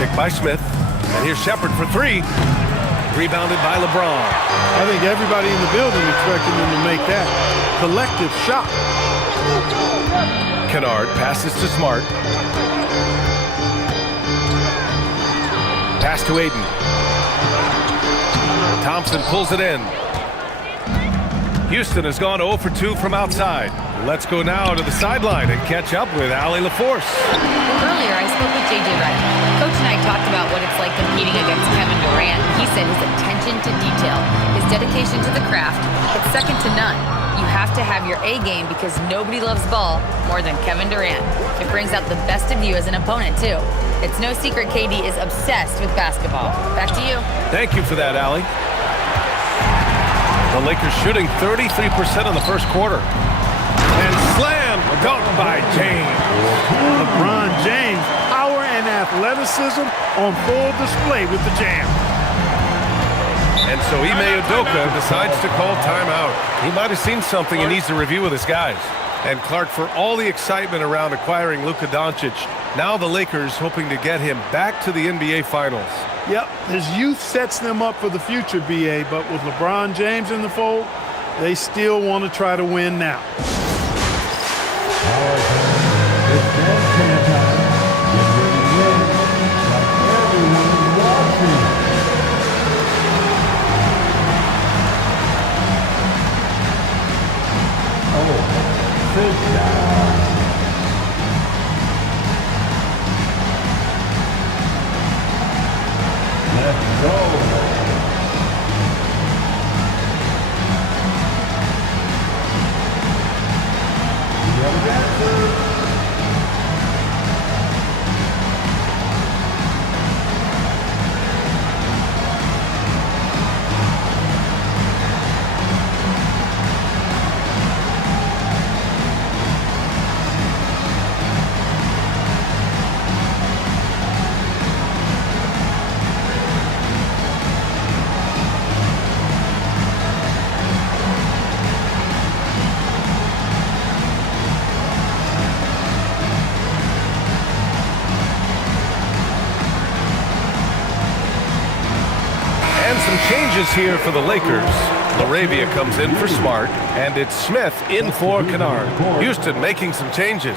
Picked by Smith. And here's Shepard for three. Rebounded by LeBron. I think everybody in the building expected him to make that collective shot. Kennard passes to Smart. Pass to Aiden. Thompson pulls it in. Houston has gone 0 for 2 from outside. Let's go now to the sideline and catch up with Allie LaForce. Earlier, I spoke with J.J. Redick. Coach and I talked about what it's like competing against Kevin Durant. He said his attention to detail, his dedication to the craft, it's second to none. You have to have your A game because nobody loves ball more than Kevin Durant. It brings out the best of you as an opponent, too. It's no secret KD is obsessed with basketball. Back to you. Thank you for that, Allie. The Lakers shooting 33% in the first quarter. And slam dunk by James. LeBron James, power and athleticism on full display with the jam. And so Ime Udoka decides to call timeout. He might have seen something he needs to review with his guys. And Clark, for all the excitement around acquiring Luka Doncic, now the Lakers hoping to get him back to the NBA Finals. Yep, his youth sets them up for the future, B.A., but with LeBron James in the fold, they still want to try to win now. Let's go. Changes here for the Lakers. Laravia comes in for Smart, and it's Smith in for Kennard. Houston making some changes.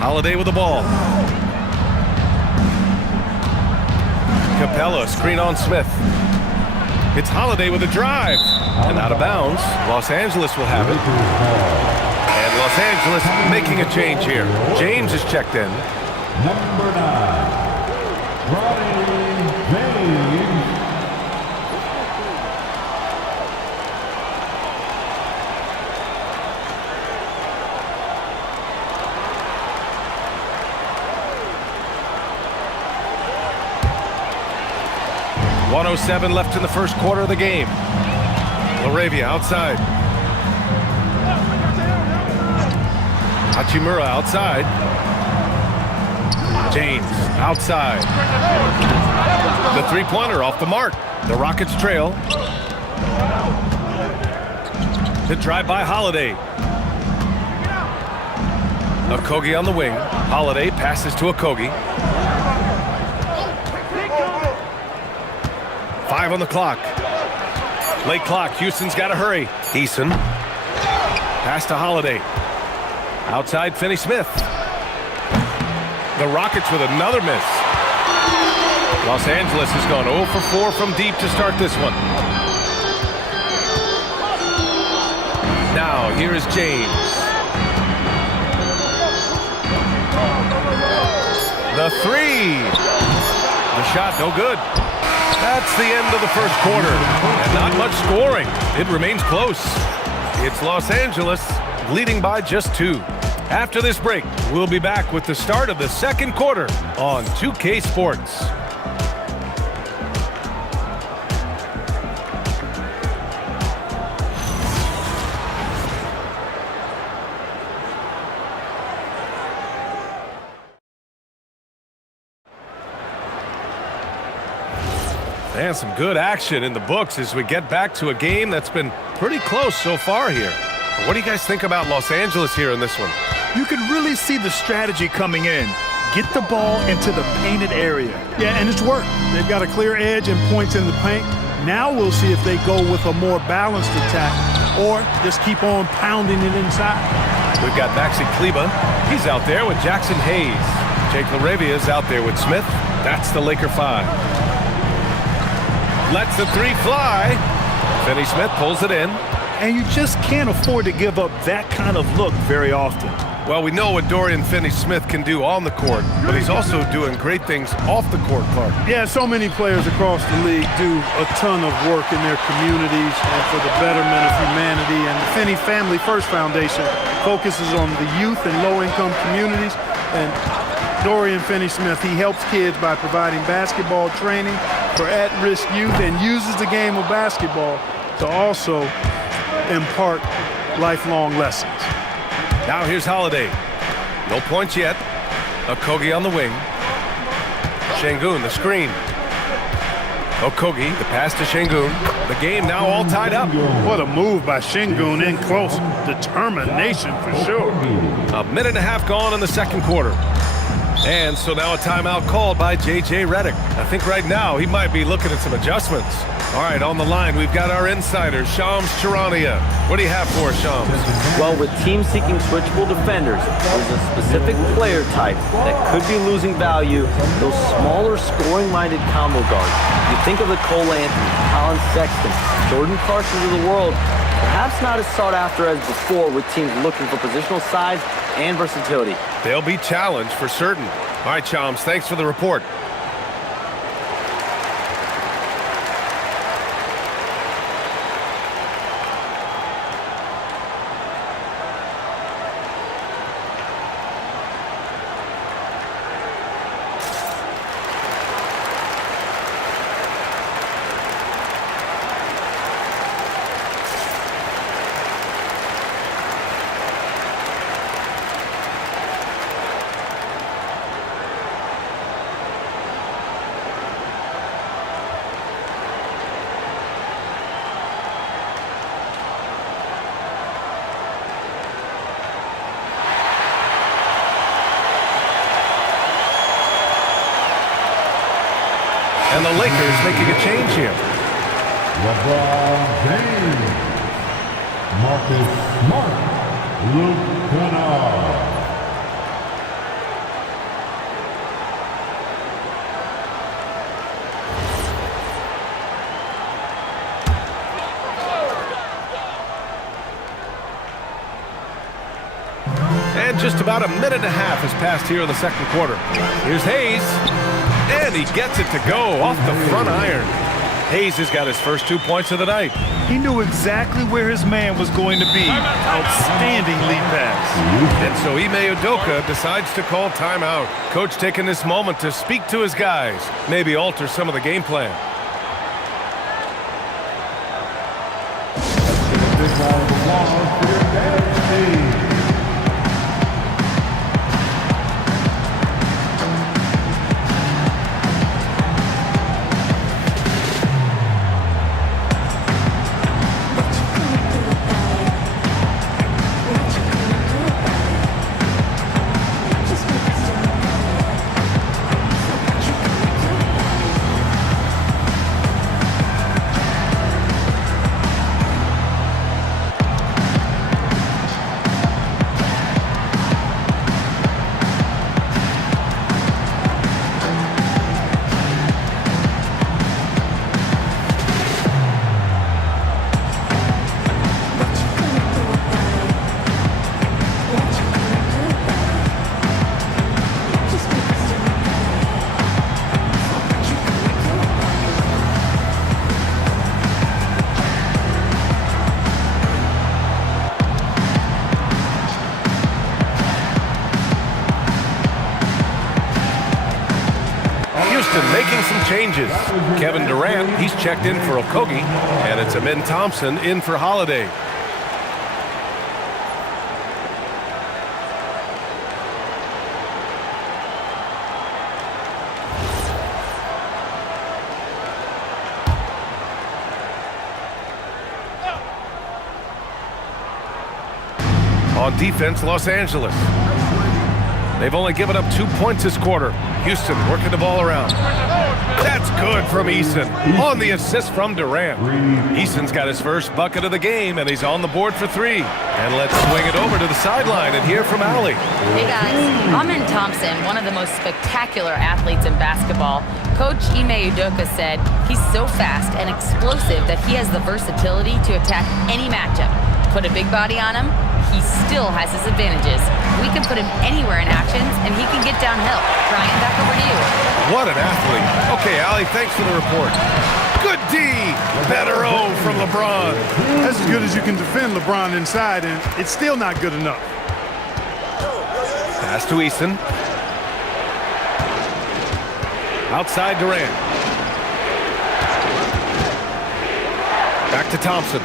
Holiday with the ball. Capella, screen on Smith. It's Holiday with a drive. And out of bounds. Los Angeles will have it. And Los Angeles making a change here. James is checked in. Number 9, Bronny James. .107 left in the first quarter of the game. Laravia outside. Hachimura outside. James outside. The three-pointer off the mark. The Rockets trail. The drive by Holiday. Okogie on the wing. Holiday passes to Okogie. 5 on the clock. Late clock. Houston's got to hurry. Eason. Pass to Holiday. Outside Finney-Smith. The Rockets with another miss. Los Angeles has gone 0 for 4 from deep to start this one. Now, here is James. The three. The shot, no good. That's the end of the first quarter, and not much scoring. It remains close. It's Los Angeles leading by just 2. After this break, we'll be back with the start of the second quarter on 2K Sports. And some good action in the books as we get back to a game that's been pretty close so far here. What do you guys think about Los Angeles here in this one? You can really see the strategy coming in. Get the ball into the painted area. Yeah, and it's worked. They've got a clear edge and points in the paint. Now we'll see if they go with a more balanced attack or just keep on pounding it inside. We've got Maxi Kleber. He's out there with Jackson Hayes. Jake LaRavia's out there with Smith. That's the Laker 5. Lets the three fly. Finney Smith pulls it in. And you just can't afford to give up that kind of look very often. Well, we know what Dorian Finney-Smith can do on the court, but he's also doing great things off the court, Clark. Yeah, so many players across the league do a ton of work in their communities and for the betterment of humanity. And the Finney Family First Foundation focuses on the youth and low-income communities. And Dorian Finney-Smith, he helps kids by providing basketball training for at-risk youth and uses the game of basketball to also impart lifelong lessons. Now here's Holiday. No points yet. Okogie on the wing. Şengün, the screen. Okogie, the pass to Şengün. The game now all tied up. What a move by Şengün in close. Determination for sure. A minute and a half gone in the second quarter. And so now a timeout called by J.J. Redick. I think right now he might be looking at some adjustments. All right, on the line, we've got our insider, Shams Charania. What do you have for us, Shams? Well, with teams seeking switchable defenders, there's a specific player type that could be losing value, those smaller scoring-minded combo guards. You think of the Cole Anthony, Colin Sexton, Jordan Clarkson of the world, perhaps not as sought after as before with teams looking for positional size and versatility. They'll be challenged for certain. All right, Shams, thanks for the report. And the Lakers making a change here. LeBron James, Marcus Smart, Luke Kennard. And just about a minute and a half has passed here in the second quarter. Here's Hayes. And he gets it to go off the front iron. Hayes has got his first 2 points of the night. He knew exactly where his man was going to be. Outstanding lead pass. And so Ime Udoka decides to call timeout. Coach taking this moment to speak to his guys, maybe alter some of the game plan. Big round of applause for your dance team. Making some changes. Kevin Durant, he's checked in for Okogie, and it's Amin Thompson in for Holiday. On defense, Los Angeles. They've only given up 2 points this quarter. Houston working the ball around. That's good from Eason on the assist from Durant. Eason's got his first bucket of the game, and he's on the board for 3. And let's swing it over to the sideline and hear from Allie. Hey guys, Amen Thompson, one of the most spectacular athletes in basketball. Coach Ime Udoka said he's so fast and explosive that he has the versatility to attack any matchup. Put a big body on him, he still has his advantages. We can put him anywhere in actions, and he can get downhill. Brian, back over to you. What an athlete. Okay, Allie, thanks for the report. Good D. Better O from LeBron. That's as good as you can defend LeBron inside, and it's still not good enough. Pass to Eason. Outside Durant. Back to Thompson.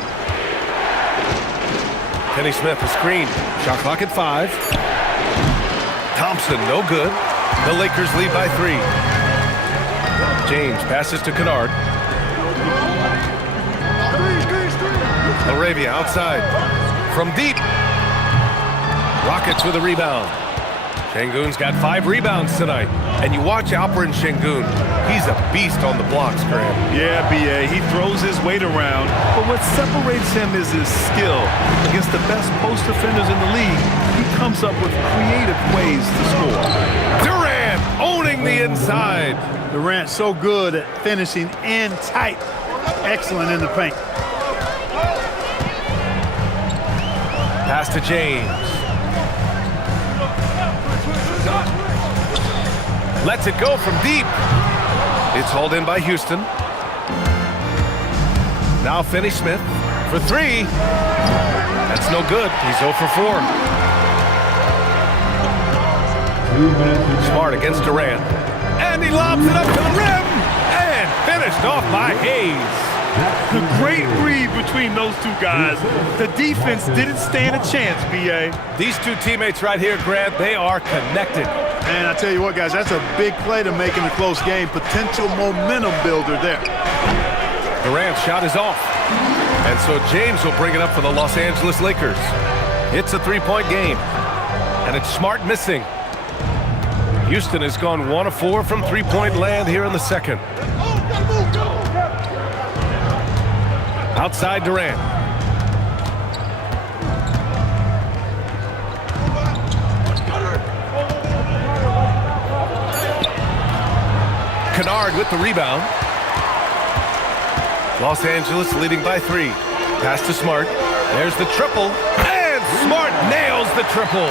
Kenny Smith, a screen. Shot clock at 5. Thompson, no good. The Lakers lead by 3. James passes to Kennard. Laravia outside. From deep. Rockets with a rebound. Şengün's got 5 rebounds tonight. And you watch Alperen Şengün. He's a beast on the blocks, Graham. Yeah, B.A., he throws his weight around, but what separates him is his skill. Against the best post defenders in the league, he comes up with creative ways to score. Durant owning the inside. Durant so good at finishing in tight. Excellent in the paint. Pass to James. Lets it go from deep. It's hauled in by Houston. Now Finney Smith for 3. That's no good. He's 0 for 4. Smart against Durant. And he lobs it up to the rim. And finished off by Hayes. The great read between those two guys. The defense didn't stand a chance, B.A. These two teammates right here, Grant, they are connected. And I tell you what, guys, that's a big play to make in a close game. Potential momentum builder there. Durant's shot is off. And so James will bring it up for the Los Angeles Lakers. It's a 3-point game. And it's Smart missing. Houston has gone 1 of 4 from 3-point land here in the second. Outside Durant. Kennard with the rebound. Los Angeles leading by 3. Pass to Smart. There's the triple. And Smart nails the triple.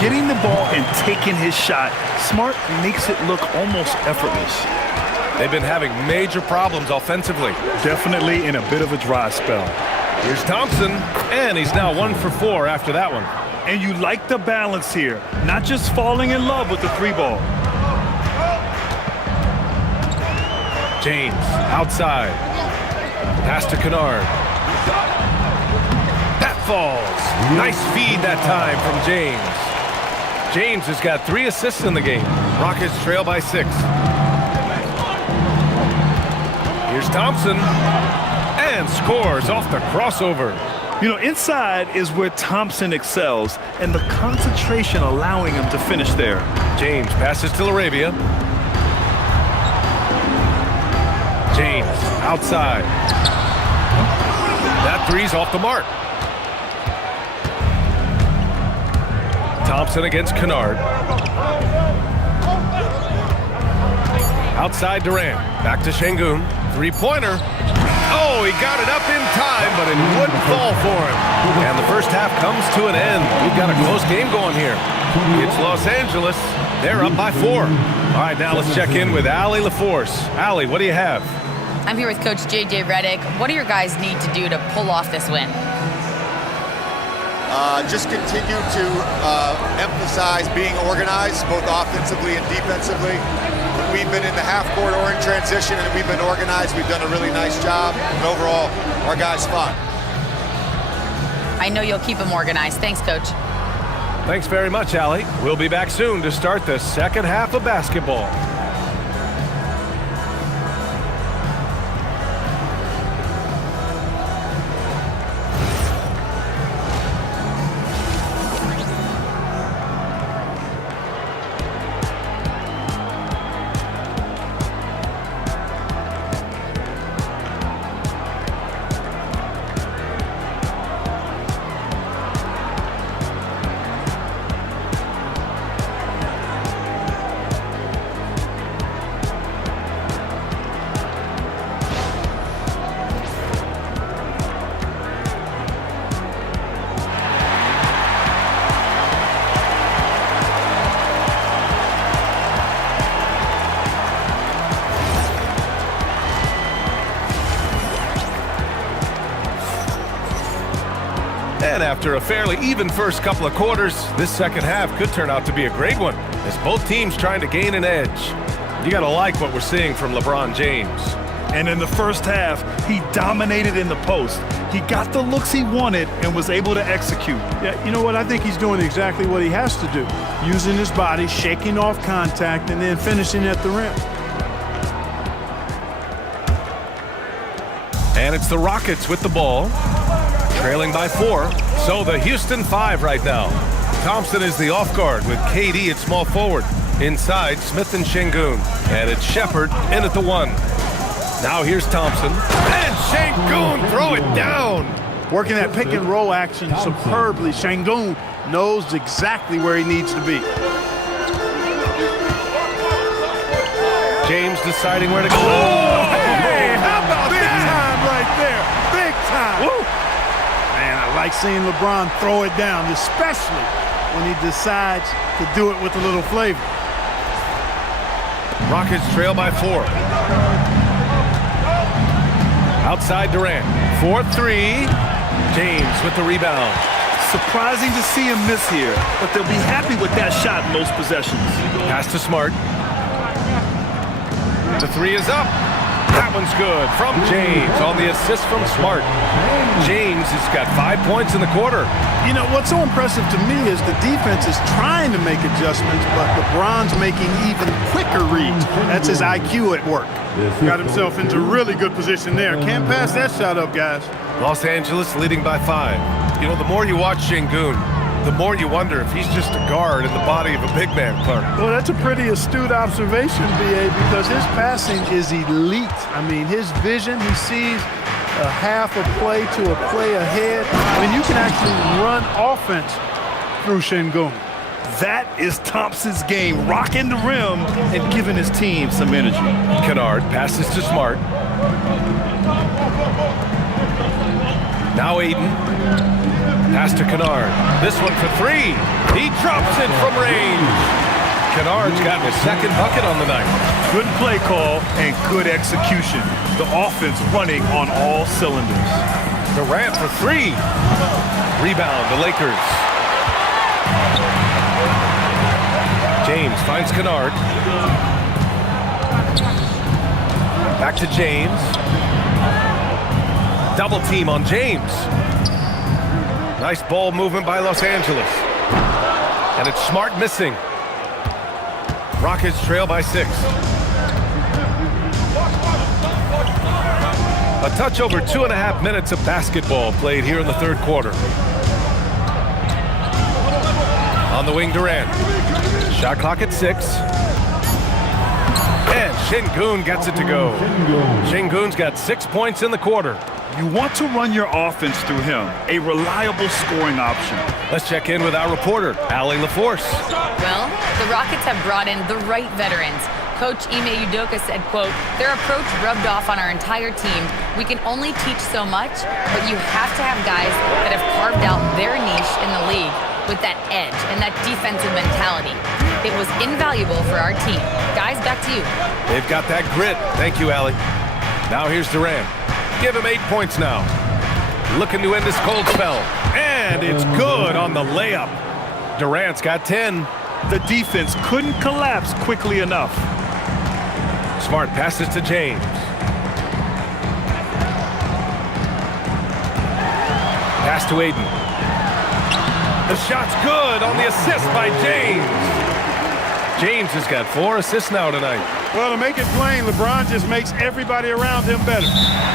Getting the ball and taking his shot, Smart makes it look almost effortless. They've been having major problems offensively. Definitely in a bit of a dry spell. Here's Thompson, and he's now 1 for 4 after that one. And you like the balance here, not just falling in love with the 3-ball. James outside. Pass to Kennard. That falls. Nice feed that time from James. James has got 3 assists in the game. Rockets trail by 6. Here's Thompson, and scores off the crossover. You know, inside is where Thompson excels, and the concentration allowing him to finish there. James passes to Laravia. James outside. That 3's off the mark. Thompson against Kennard. Outside Durant. Back to Şengün. 3-pointer. Oh, he got it up in time, but it wouldn't fall for him. And the first half comes to an end. We've got a close game going here. It's Los Angeles. They're up by 4. All right, now let's check in with Allie LaForce. Allie, what do you have? I'm here with Coach J.J. Redick. What do your guys need to do to pull off this win? Just continue to emphasize being organized, both offensively and defensively. We've been in the half-court or in transition, and we've been organized. We've done a really nice job. And overall, our guys fought. I know you'll keep them organized. Thanks, Coach. Thanks very much, Allie. We'll be back soon to start the second half of basketball. after a fairly even first couple of quarters. This second half could turn out to be a great one, as both teams trying to gain an edge. You got to like what we're seeing from LeBron James. And in the first half, he dominated in the post. He got the looks he wanted and was able to execute. Yeah, you know what? I think he's doing exactly what he has to do. Using his body, shaking off contact, and then finishing at the rim. And it's the Rockets with the ball, trailing by 4. So the Houston 5 right now. Thompson is the off guard with KD at small forward. Inside, Smith and Şengün. And it's Shepherd in at the 1. Now here's Thompson. And Şengün throw it down. Working that pick and roll action superbly. Şengün knows exactly where he needs to be. James deciding where to go. Oh, hey, how about big time right there? Big time. Woo. Man, I like seeing LeBron throw it down, especially when he decides to do it with a little flavor. Rockets trail by 4. Outside Durant. 4-3. James with the rebound. Surprising to see him miss here, but they'll be happy with that shot in most possessions. Pass to Smart. The 3 is up. That one's good from James on the assist from Smart. James has got 5 points in the quarter. You know, what's so impressive to me is the defense is trying to make adjustments, but LeBron's making even quicker reads. That's his IQ at work. Got himself into really good position there. Can't pass that shot up, guys. Los Angeles leading by 5. You know, the more you watch Şengün, the more you wonder if he's just a guard in the body of a big man, Clark. Well, that's a pretty astute observation, B.A., because his passing is elite. I mean, his vision, he sees a half a play to a play ahead. I mean, you can actually run offense through Şengün. That is Thompson's game, rocking the rim and giving his team some energy. Kennard passes to Smart. Now Aiden. Pass to Kennard. This one for 3. He drops it from range. Kennard's gotten his second bucket on the night. Good play call and good execution. The offense running on all cylinders. Durant for 3. Rebound, the Lakers. James finds Kennard. Back to James. Double team on James. Nice ball movement by Los Angeles. And it's Smart missing. Rockets trail by 6. A touch over 2.5 minutes of basketball played here in the third quarter. On the wing, Durant. Shot clock at 6. And Şengün gets it to go. Şengün's got 6 points in the quarter. You want to run your offense through him, a reliable scoring option. Let's check in with our reporter, Allie LaForce. Well, the Rockets have brought in the right veterans. Coach Ime Udoka said, quote, "Their approach rubbed off on our entire team. We can only teach so much, but you have to have guys that have carved out their niche in the league with that edge and that defensive mentality. It was invaluable for our team." Guys, back to you. They've got that grit. Thank you, Allie. Now here's Durant. Give him 8 points now. Looking to end this cold spell. And it's good on the layup. Durant's got 10. The defense couldn't collapse quickly enough. Smart passes to James. Pass to Aiden. The shot's good on the assist by James. James has got 4 assists now tonight. Well, to make it plain, LeBron just makes everybody around him better.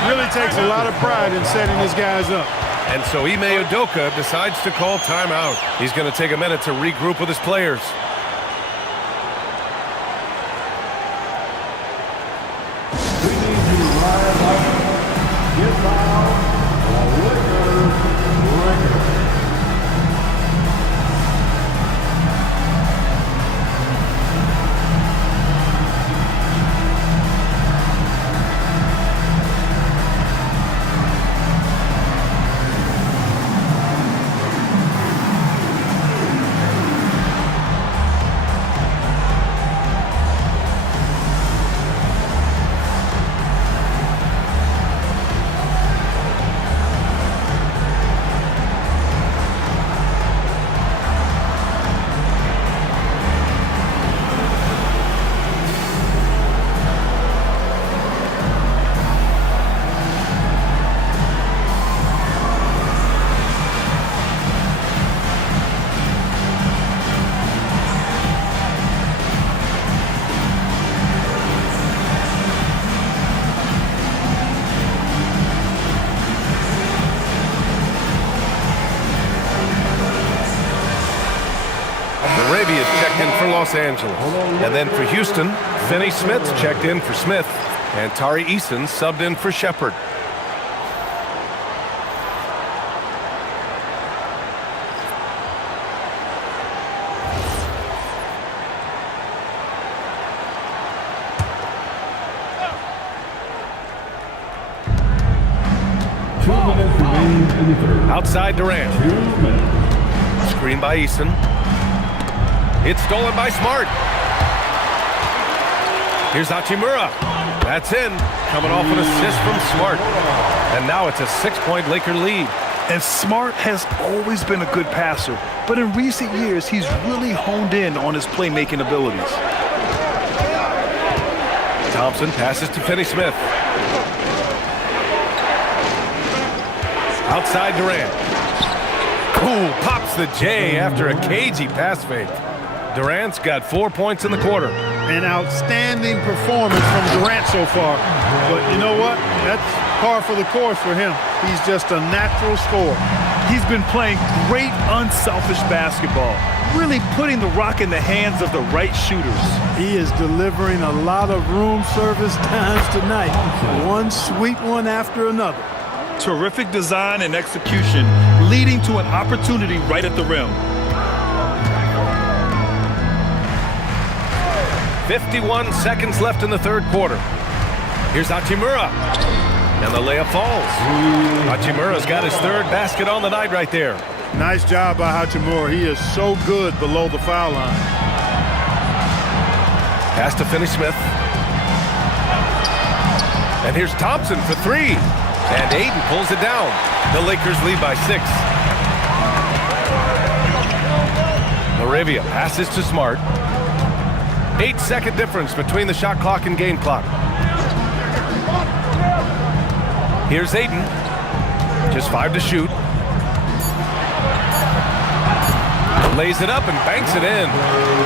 Really takes a lot of pride in setting his guys up. And so Ime Udoka decides to call timeout. He's going to take a minute to regroup with his players. for Los Angeles. And then for Houston, Finney Smith checked in for Smith, and Tari Eason subbed in for Shepard. Outside Durant. Screen by Eason. It's stolen by Smart. Here's Hachimura. That's in. Coming off an assist from Smart. And now it's a 6-point Laker lead. And Smart has always been a good passer, but in recent years, he's really honed in on his playmaking abilities. Thompson passes to Finney Smith. Outside Durant. Ooh, pops the J after a cagey pass fake. Durant's got 4 points in the quarter. An outstanding performance from Durant so far. But you know what? That's par for the course for him. He's just a natural scorer. He's been playing great, unselfish basketball, really putting the rock in the hands of the right shooters. He is delivering a lot of room service times tonight. One sweet one after another. Terrific design and execution, leading to an opportunity right at the rim. 51 seconds left in the third quarter. Here's Hachimura. And the layup falls. Hachimura's got his third basket on the night right there. Nice job by Hachimura. He is so good below the foul line. Pass to Finney Smith. And here's Thompson for three. And Aiden pulls it down. The Lakers lead by 6. Laravia passes to Smart. 8-second difference between the shot clock and game clock. Here's Aiden. Just 5 to shoot. Lays it up and banks it in.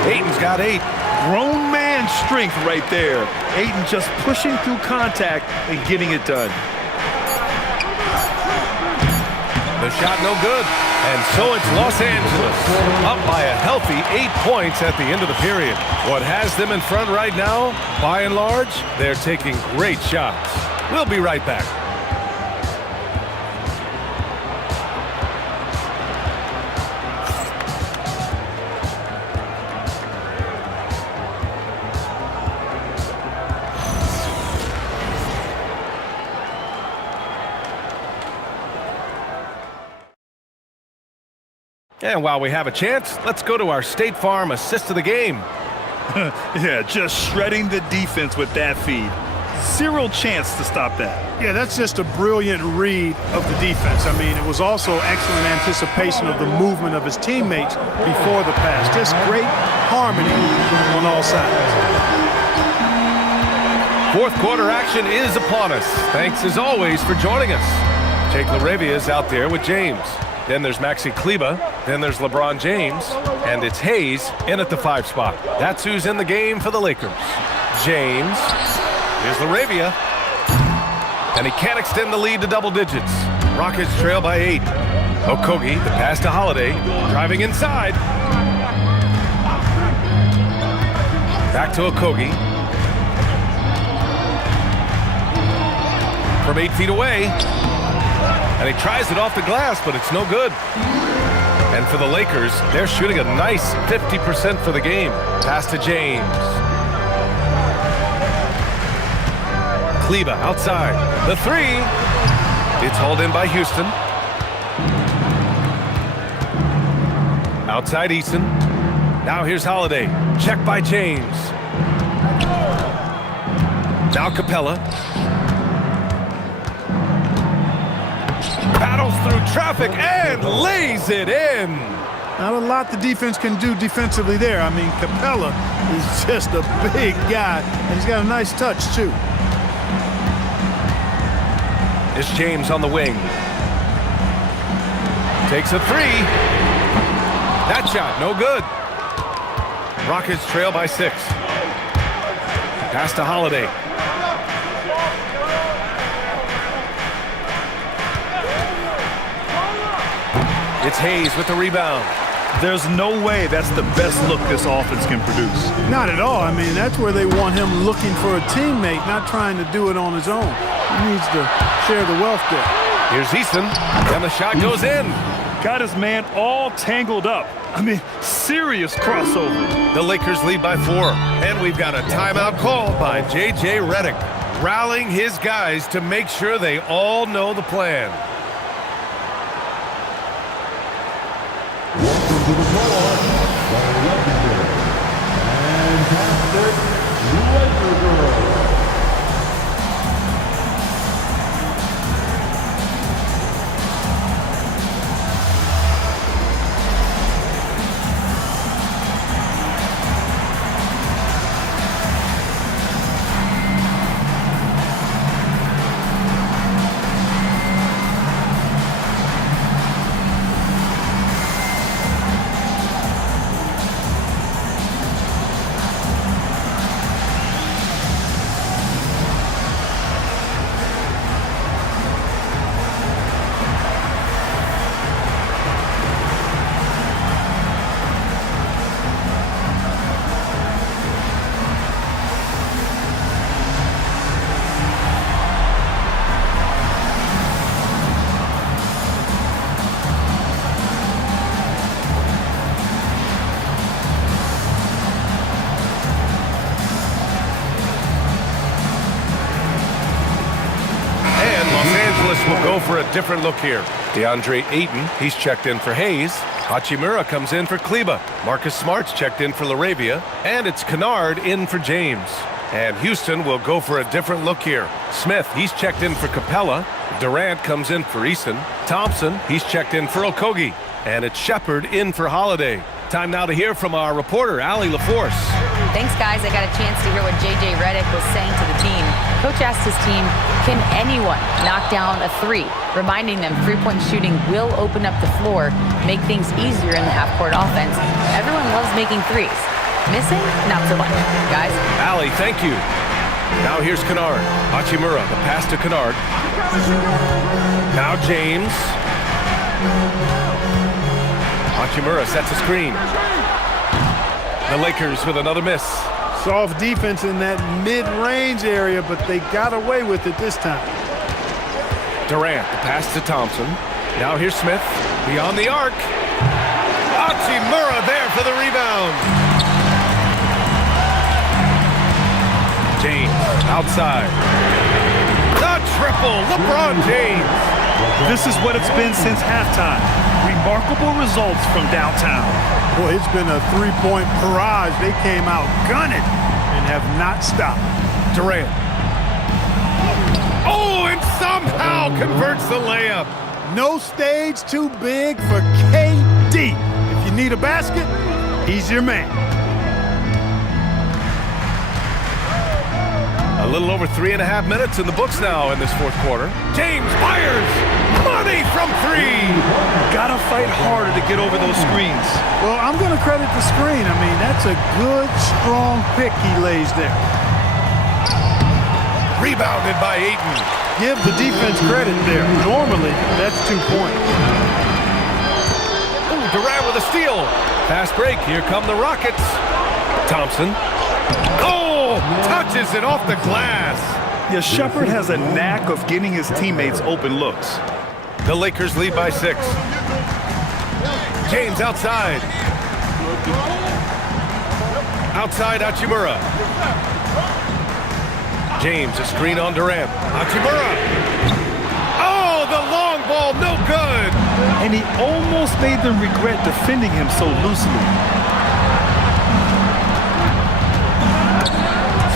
Aiden's got 8. Grown man strength right there. Aiden just pushing through contact and getting it done. The shot no good. And so it's Los Angeles up by a healthy 8 points at the end of the period. What has them in front right now, by and large, they're taking great shots. We'll be right back. And while we have a chance, let's go to our State Farm assist of the game. Yeah, just shredding the defense with that feed. Zero chance to stop that. Yeah, that's just a brilliant read of the defense. I mean, it was also excellent anticipation of the movement of his teammates before the pass. Just great harmony on all sides. Fourth quarter action is upon us. Thanks as always for joining us. Jake Laravia is out there with James. Then there's Maxi Kleber. Then there's LeBron James. And it's Hayes in at the 5 spot. That's who's in the game for the Lakers. James. Here's Laravia. And he can't extend the lead to double digits. Rockets trail by 8. Okogie, the pass to Holiday. Driving inside. Back to Okogie. From 8 feet away. And he tries it off the glass, but it's no good. And for the Lakers, they're shooting a nice 50% for the game. Pass to James. Kleber outside. The 3. It's hauled in by Houston. Outside Eason. Now here's Holiday. Check by James. Now Capella. Battles through traffic and lays it in. Not a lot the defense can do defensively there. I mean, Capella is just a big guy, and he's got a nice touch, too. It's James on the wing. Takes a 3. That shot, no good. Rockets trail by 6. Pass to Holiday. It's Hayes with the rebound. There's no way that's the best look this offense can produce. Not at all. I mean, that's where they want him looking for a teammate, not trying to do it on his own. He needs to share the wealth there. Here's Easton, and the shot goes in. Got his man all tangled up. I mean, serious crossover. The Lakers lead by 4, and we've got a timeout called by J.J. Redick, rallying his guys to make sure they all know the plan. Welcome to the floor, the legendary, fantastic Laker girl. Will go for a different look here. DeAndre Ayton, he's checked in for Hayes. Hachimura comes in for Kleba. Marcus Smart's checked in for LaRavia. And it's Kennard in for James. And Houston will go for a different look here. Smith, he's checked in for Capella. Durant comes in for Eason. Thompson, he's checked in for Okogie. And it's Shepard in for Holiday. Time now to hear from our reporter, Allie LaForce. Thanks, guys. I got a chance to hear what J.J. Redick was saying to the team. Coach asked his team, can anyone knock down a 3? Reminding them three-point shooting will open up the floor, make things easier in the half-court offense. Everyone loves making threes. Missing? Not so much. Guys? Allie, thank you. Now here's Kennard. Hachimura, the pass to Kennard. Now James. Hachimura sets a screen. The Lakers with another miss. Soft defense in that mid-range area, but they got away with it this time. Durant, the pass to Thompson. Now here's Smith, beyond the arc. Hachimura there for the rebound. James, outside. The triple, LeBron James. This is what it's been since halftime. Remarkable results from downtown. Boy, it's been a three-point barrage. They came out gunning and have not stopped. Durant. Oh, and somehow converts the layup. No stage too big for KD. If you need a basket, he's your man. A little over 3.5 minutes in the books now in this fourth quarter. James fires. Money from 3. Gotta fight harder to get over those screens. Well, I'm going to credit the screen. I mean, that's a good, strong pick he lays there. Rebounded by Ayton. Give the defense credit there. Normally, that's 2 points. Ooh, Durant with a steal. Fast break. Here come the Rockets. Thompson. Oh, touches it off the glass. Yeah, Shepard has a knack of getting his teammates open looks. The Lakers lead by 6. James outside. Outside Hachimura. James, a screen on Durant. Hachimura. Oh, the long ball, no good. And he almost made them regret defending him so loosely.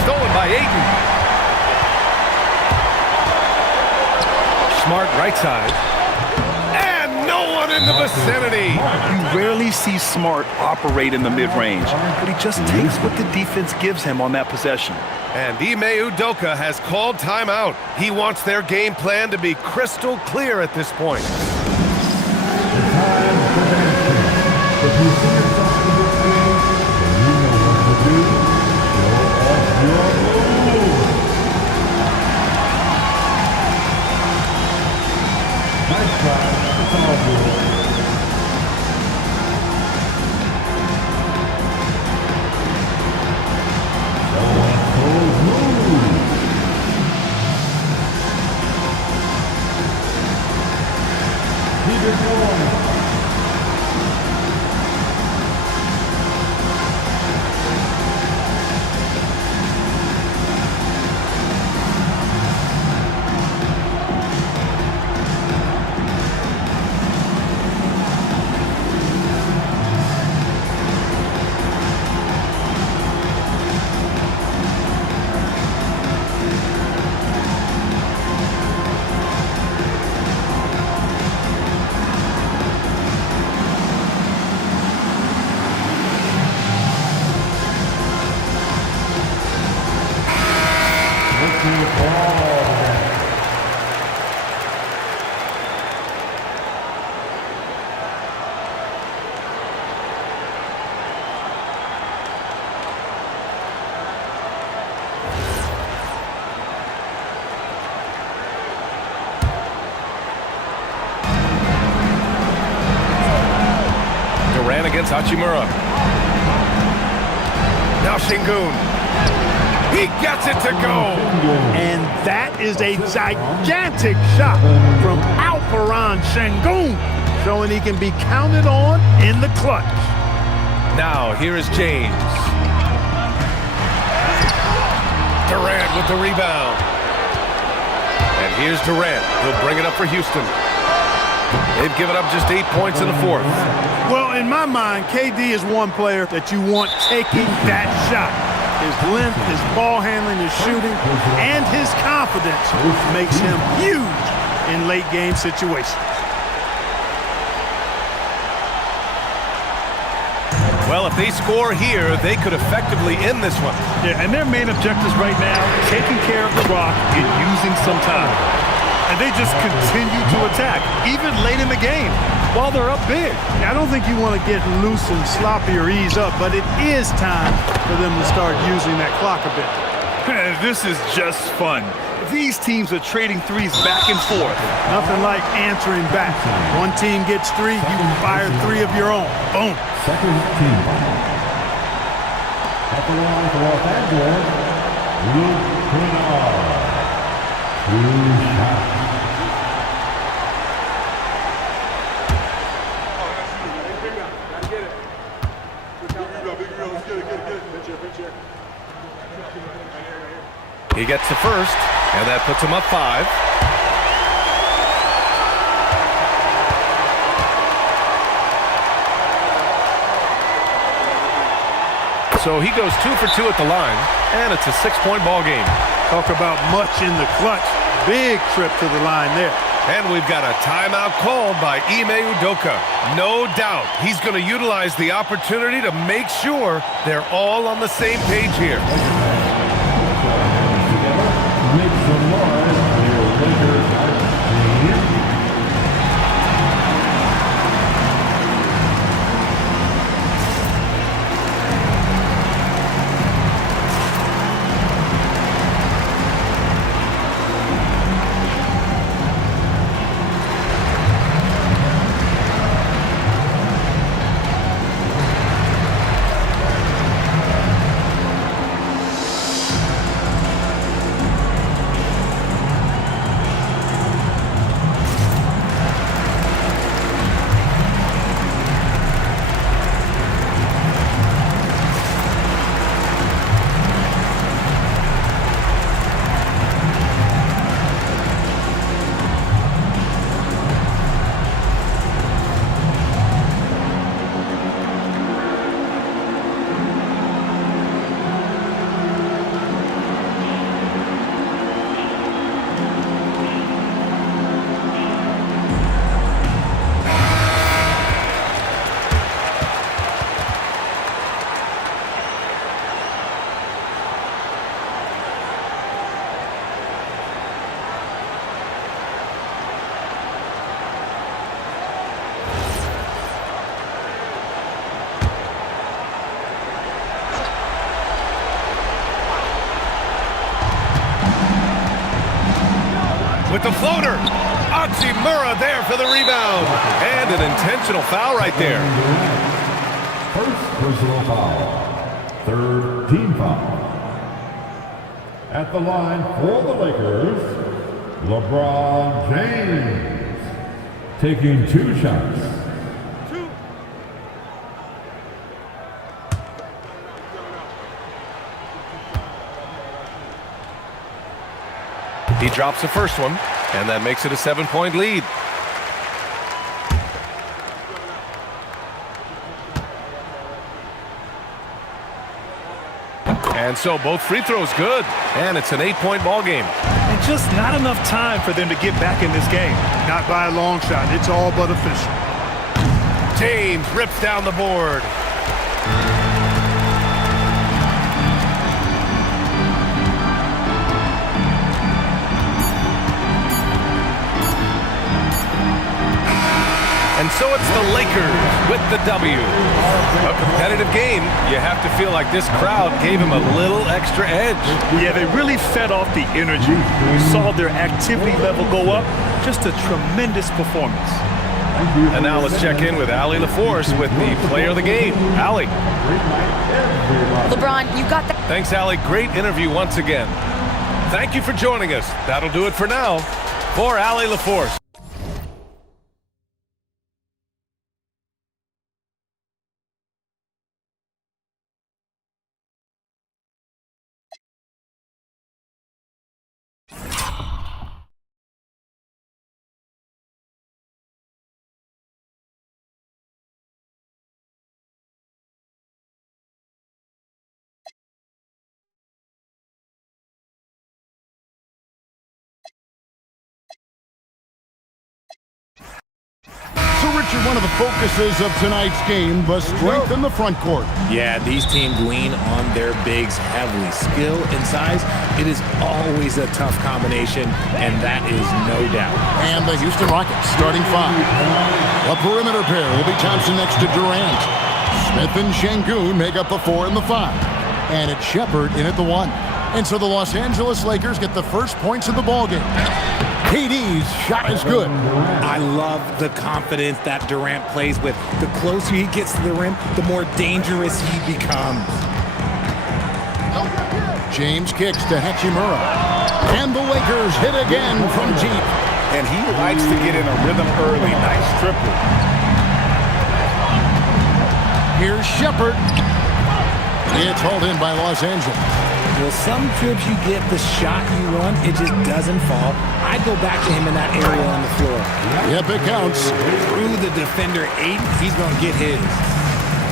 Stolen by Ayton. Smart right side. And no one in the vicinity. You rarely see Smart operate in the mid-range, but he just takes what the defense gives him on that possession. And Ime Udoka has called timeout. He wants their game plan to be crystal clear at this point. If you see yourself in this game, then you know what to do. Show off your moves. Nice try. It's all good. offensive ball. Durant against Hachimura. Now Şengün. He gets it to go. And that is a gigantic shot from Alperen Şengün, showing he can be counted on in the clutch. Now here is James. Durant with the rebound. And here's Durant. He'll bring it up for Houston. They've given up just 8 points in the fourth. Well, in my mind, KD is one player that you want taking that shot. His length, his ball handling, his shooting, and his confidence makes him huge in late game situations. Well, if they score here, they could effectively end this one. Yeah, and their main objectives right now, taking care of the rock and using some time. And they just continue to attack, even late in the game, while they're up big. I don't think you want to get loose and sloppy or ease up, but it is time for them to start using that clock a bit. This is just fun. These teams are trading threes back and forth. Nothing like answering back. One team gets three, you can fire three of your own. Boom. Second team foul. At the line for Los Angeles, Luke Kennard. 2 shots. He gets the first, and that puts him up 5. So he goes 2 for 2 at the line, and it's a 6-point ball game. Talk about much in the clutch. Big trip to the line there. And we've got a timeout called by Ime Udoka. No doubt he's going to utilize the opportunity to make sure they're all on the same page here. Make some noise for your Lakers team. With the floater, Hachimura there for the rebound. And an intentional foul right there. First personal foul. Third team foul. At the line for the Lakers, LeBron James. Taking 2 shots. He drops the first one, and that makes it a 7-point lead. And so both free throws good, and it's an 8-point ball game. And just not enough time for them to get back in this game. Not by a long shot. It's all but official. James rips down the board. Lakers with the W. A competitive game. You have to feel like this crowd gave him a little extra edge. Yeah, they really fed off the energy. You saw their activity level go up. Just a tremendous performance. And now let's check in with Allie LaForce with the player of the game. Allie. LeBron, you got that. Thanks, Allie. Great interview once again. Thank you for joining us. That'll do it for now. For Allie LaForce. So, Richard, one of the focuses of tonight's game was strength in the front court. Yeah, these teams lean on their bigs heavily. Skill and size, it is always a tough combination, and that is no doubt. And the Houston Rockets starting five. A perimeter pair will be Thompson next to Durant. Smith and Şengün make up the 4 and the 5. And it's Shepherd in at the 1. And so the Los Angeles Lakers get the first points of the ballgame. KD's shot is good. I love the confidence that Durant plays with. The closer he gets to the rim, the more dangerous he becomes. James kicks to Hachimura. And the Lakers hit again from deep. And he likes to get in a rhythm early. Nice triple. Here's Shepherd. It's hauled in by Los Angeles. Well, some trips you get the shot you want, it just doesn't fall. I'd go back to him in that area on the floor. Yep, it counts. Through the defender 8, he's going to get his.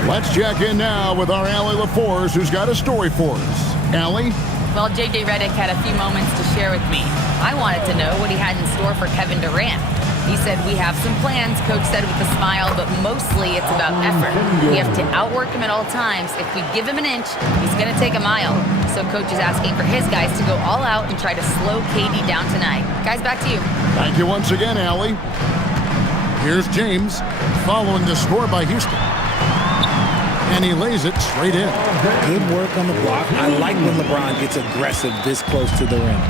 Let's check in now with our Allie LaForce, who's got a story for us. Allie? Well, J.J. Redick had a few moments to share with me. I wanted to know what he had in store for Kevin Durant. He said, we have some plans, Coach said with a smile, but mostly it's about effort. We have to outwork him at all times. If we give him an inch, he's going to take a mile. So Coach is asking for his guys to go all out and try to slow KD down tonight. Guys, back to you. Thank you once again, Allie. Here's James, following the score by Houston. And he lays it straight in. Good work on the block. I like when LeBron gets aggressive this close to the rim.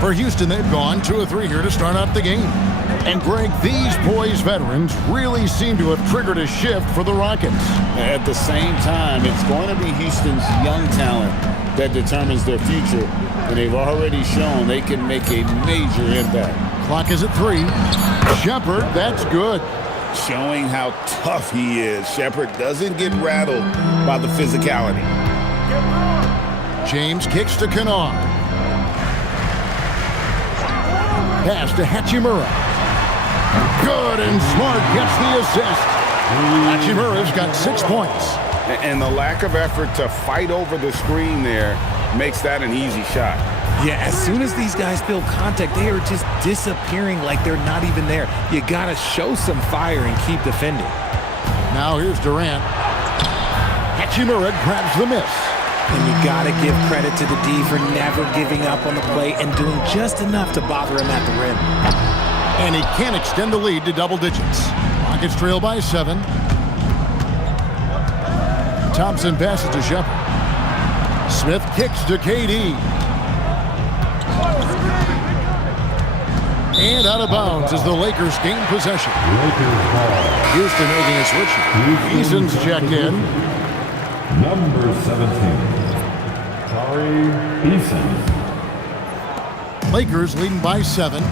For Houston, they've gone 2 of 3 here to start out the game. And Greg, these boys veterans really seem to have triggered a shift for the Rockets. At the same time, it's going to be Houston's young talent that determines their future. And they've already shown they can make a major impact. Clock is at 3. Shepherd, that's good. Showing how tough he is. Shepherd doesn't get rattled by the physicality. James kicks to Kennard. Pass to Hachimura. Good, and Smart gets the assist. Hachimura's got 6 points. And the lack of effort to fight over the screen there makes that an easy shot. Yeah, as soon as these guys feel contact, they are just disappearing like they're not even there. You got to show some fire and keep defending. Now here's Durant. Hachimura grabs the miss. And you got to give credit to the D for never giving up on the play and doing just enough to bother him at the rim. And he can't extend the lead to double digits. Rockets trail by 7. Thompson passes to Shepherd. Smith kicks to KD. And out of bounds as the Lakers gain possession. Houston making a switch. Eason's checked in. Number 17, Tari Eason. Lakers leading by 7.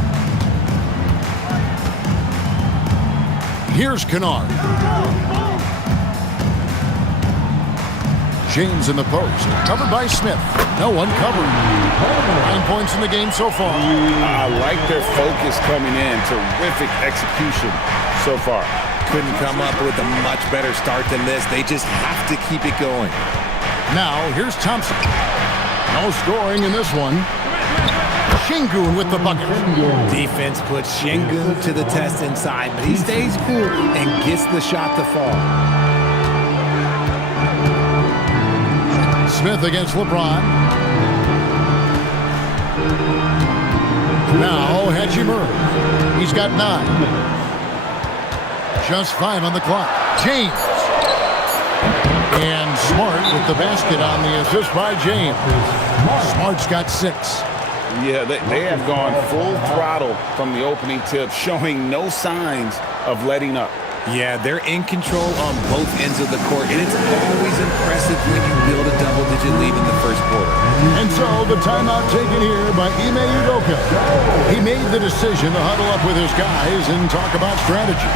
Here's Kennard. James in the post. Covered by Smith. No one covering. 9 points in the game so far. I like their focus coming in. Terrific execution so far. Couldn't come up with a much better start than this. They just have to keep it going. Now, here's Thompson. No scoring in this one. Şengün with the bucket. Defense puts Şengün to the test inside, but he stays cool and gets the shot to fall. Smith against LeBron. Now, Hachimura. He's got 9. Just 5 on the clock. James. And Smart with the basket on the assist by James. Smart's got 6. Yeah, they have gone full throttle from the opening tip, showing no signs of letting up. Yeah, they're in control on both ends of the court, and it's always impressive when you build a double-digit lead in the first quarter. And so the timeout taken here by Ime Udoka. He made the decision to huddle up with his guys and talk about strategy.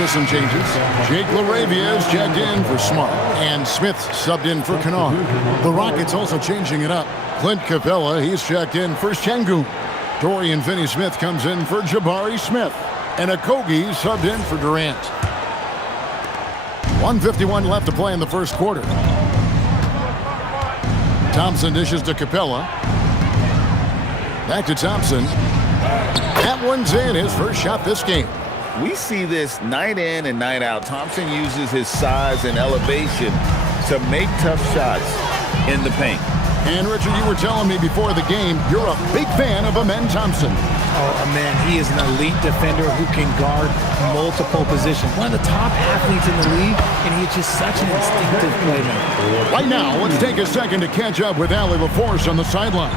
With some changes. Jake LaRavia is checked in for Smart, and Smith subbed in for Kennard. The Rockets also changing it up. Clint Capella, he's checked in for Şengün. Dorian Finney-Smith comes in for Jabari Smith, and Okogie subbed in for Durant. 1:51 left to play in the first quarter. Thompson dishes to Capella. Back to Thompson. That one's in, his first shot this game. We see this night in and night out. Thompson uses his size and elevation to make tough shots in the paint. And Richard, you were telling me before the game, you're a big fan of Amen Thompson. Oh, man, he is an elite defender who can guard multiple positions. One of the top athletes in the league, and he's just such an instinctive playmaker. Right now, let's take a second to catch up with Allie LaForce on the sidelines.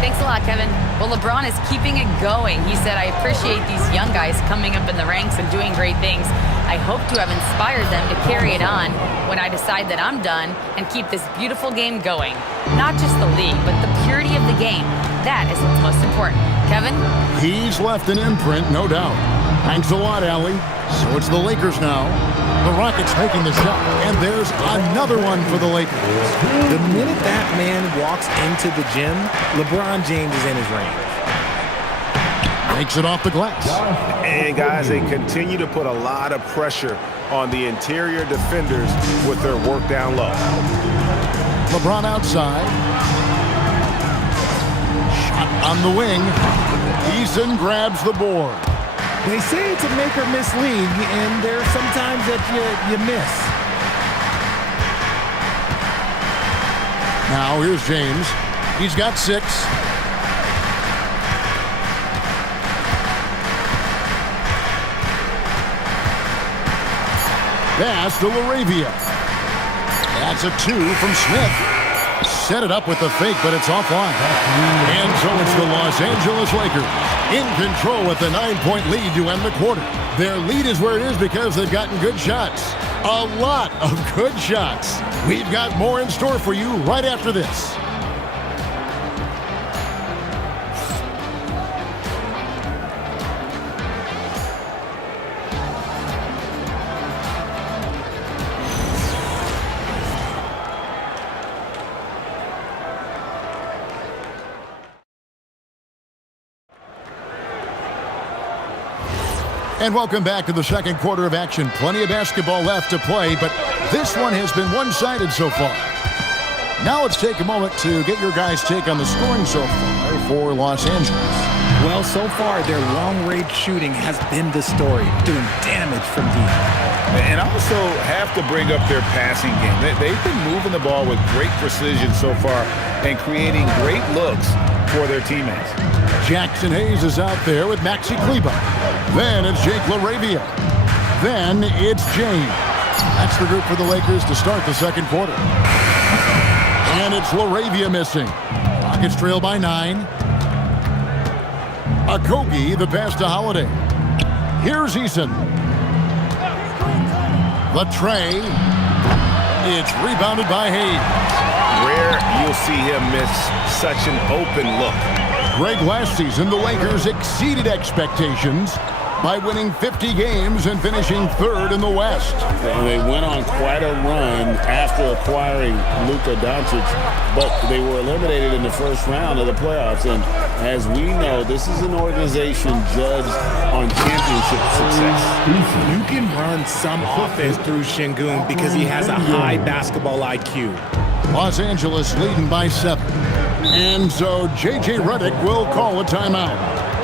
Thanks a lot, Kevin. Well, LeBron is keeping it going. He said, I appreciate these young guys coming up in the ranks and doing great things. I hope to have inspired them to carry it on when I decide that I'm done and keep this beautiful game going. Not just the league, but the purity of the game. That is what's most important. Kevin? He's left an imprint, no doubt. Thanks a lot, Allie. So it's the Lakers now. The Rockets taking the shot, and there's another one for the Lakers. The minute that man walks into the gym, LeBron James is in his range. Takes it off the glass. And guys, they continue to put a lot of pressure on the interior defenders with their work down low. LeBron outside. Shot on the wing. Eason grabs the board. They say it's a make or miss league, and there's sometimes that you miss. Now here's James. He's got 6. Pass to LaRavia. That's a 2 from Smith. Set it up with the fake, but it's offline. And so it's the Los Angeles Lakers in control with the 9-point lead to end the quarter. Their lead is where it is because they've gotten good shots. A lot of good shots. We've got more in store for you right after this. And welcome back to the second quarter of action. Plenty of basketball left to play, but this one has been one-sided so far. Now let's take a moment to get your guys' take on the scoring so far for Los Angeles. Well, so far, their long-range shooting has been the story, doing damage from deep. And also have to bring up their passing game. They've been moving the ball with great precision so far and creating great looks for their teammates. Jackson Hayes is out there with Maxi Kleber. Then it's Jake LaRavia. Then it's James. That's the group for the Lakers to start the second quarter. And it's LaRavia missing. Rockets trail by 9. Okogie, the pass to Holiday. Here's Eason. The tray it's rebounded by Hayes. Rare you'll see him miss such an open look. Greg, last season, the Lakers exceeded expectations by winning 50 games and finishing third in the West. They went on quite a run after acquiring Luka Doncic, but they were eliminated in the first round of the playoffs. And as we know, this is an organization judged on championship success. You can run some offense through Şengün because he has a high basketball IQ. Los Angeles leading by 7. And so J.J. Redick will call a timeout.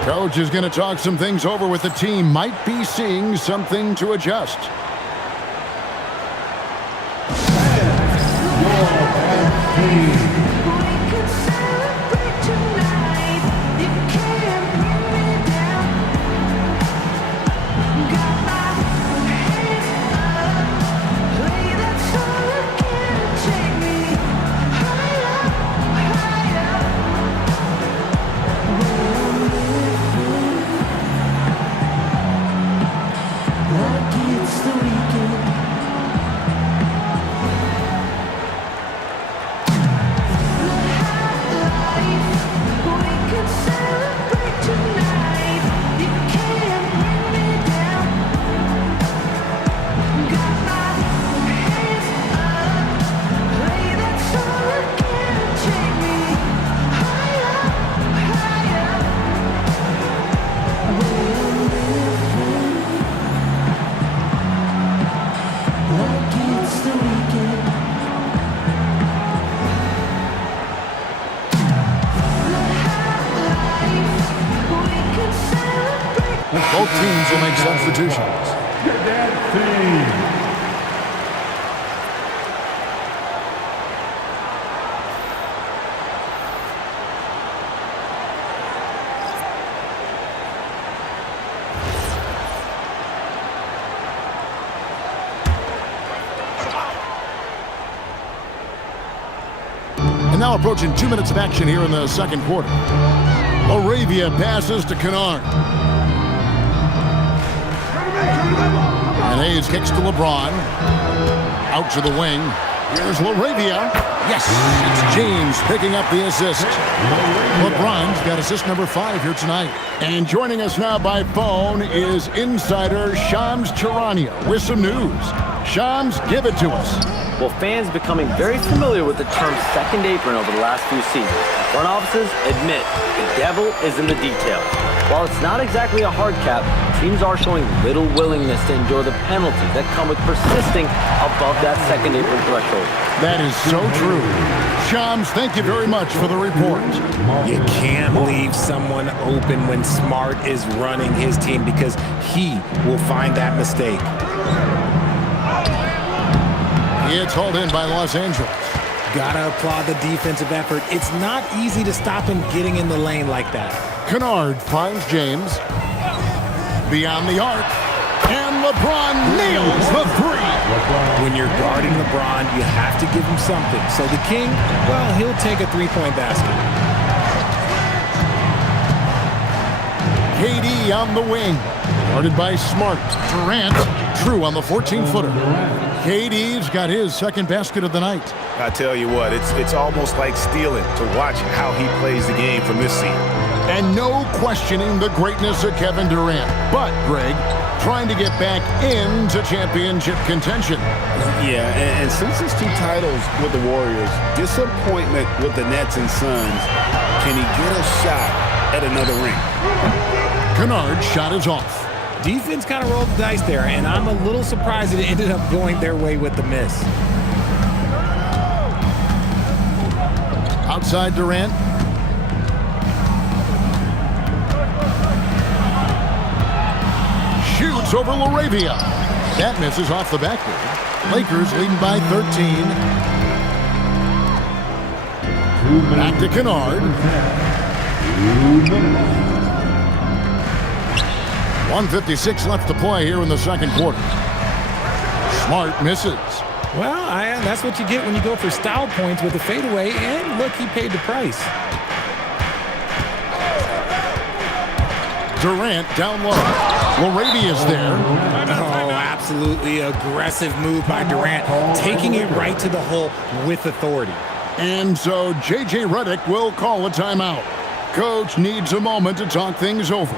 Coach is going to talk some things over with the team. Might be seeing something to adjust. Both teams will make substitutions. And now approaching 2 minutes of action here in the second quarter. Moravia passes to Kennard. And Hayes kicks to LeBron. Out to the wing. Here's Laravia. Yes, it's James picking up the assist. LeBron's got assist number 5 here tonight. And joining us now by phone is insider Shams Charania with some news. Shams, give it to us. Well, fans becoming very familiar with the term second apron over the last few seasons. Front offices admit the devil is in the details. While it's not exactly a hard cap, teams are showing little willingness to endure the penalties that come with persisting above that second apron threshold. That is so true. Shams, thank you very much for the report. You can't leave someone open when Smart is running his team because he will find that mistake. It's hauled in by Los Angeles. Gotta applaud the defensive effort. It's not easy to stop him getting in the lane like that. Kennard finds James. Beyond the arc. And LeBron nails the 3. When you're guarding LeBron, you have to give him something. So the King, well, he'll take a three-point basket. KD on the wing. Guarded by Smart. Durant. True on the 14-footer. KD's got his second basket of the night. I tell you what, it's almost like stealing to watch how he plays the game from this seat. And no questioning the greatness of Kevin Durant. But, Greg, trying to get back into championship contention. Yeah, and since his 2 titles with the Warriors, disappointment with the Nets and Suns, can he get a shot at another ring? Kennard's shot is off. Defense kind of rolled the dice there, and I'm a little surprised that it ended up going their way with the miss. Outside Durant. Shoots over Laravia. That misses off the backboard. Lakers leading by 13. Back to Kennard. 1:56 left to play here in the second quarter. Smart misses. Well, that's what you get when you go for style points with a fadeaway, and look, he paid the price. Durant down low. LaRavia's there. Oh, absolutely aggressive move by Durant, taking it right to the hole with authority. And so J.J. Redick will call a timeout. Coach needs a moment to talk things over.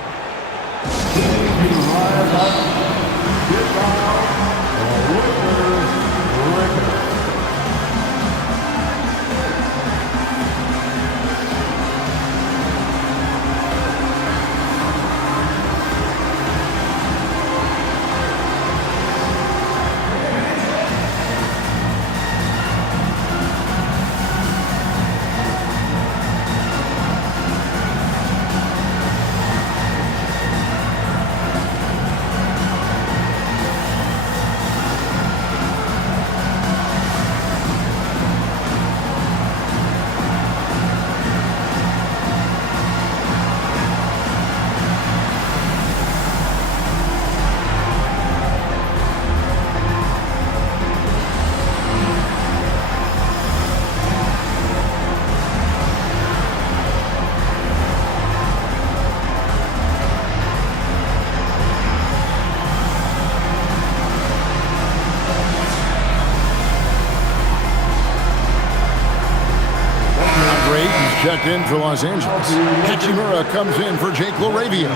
Checked in for Los Angeles. Hachimura comes in for Jake LaRavia.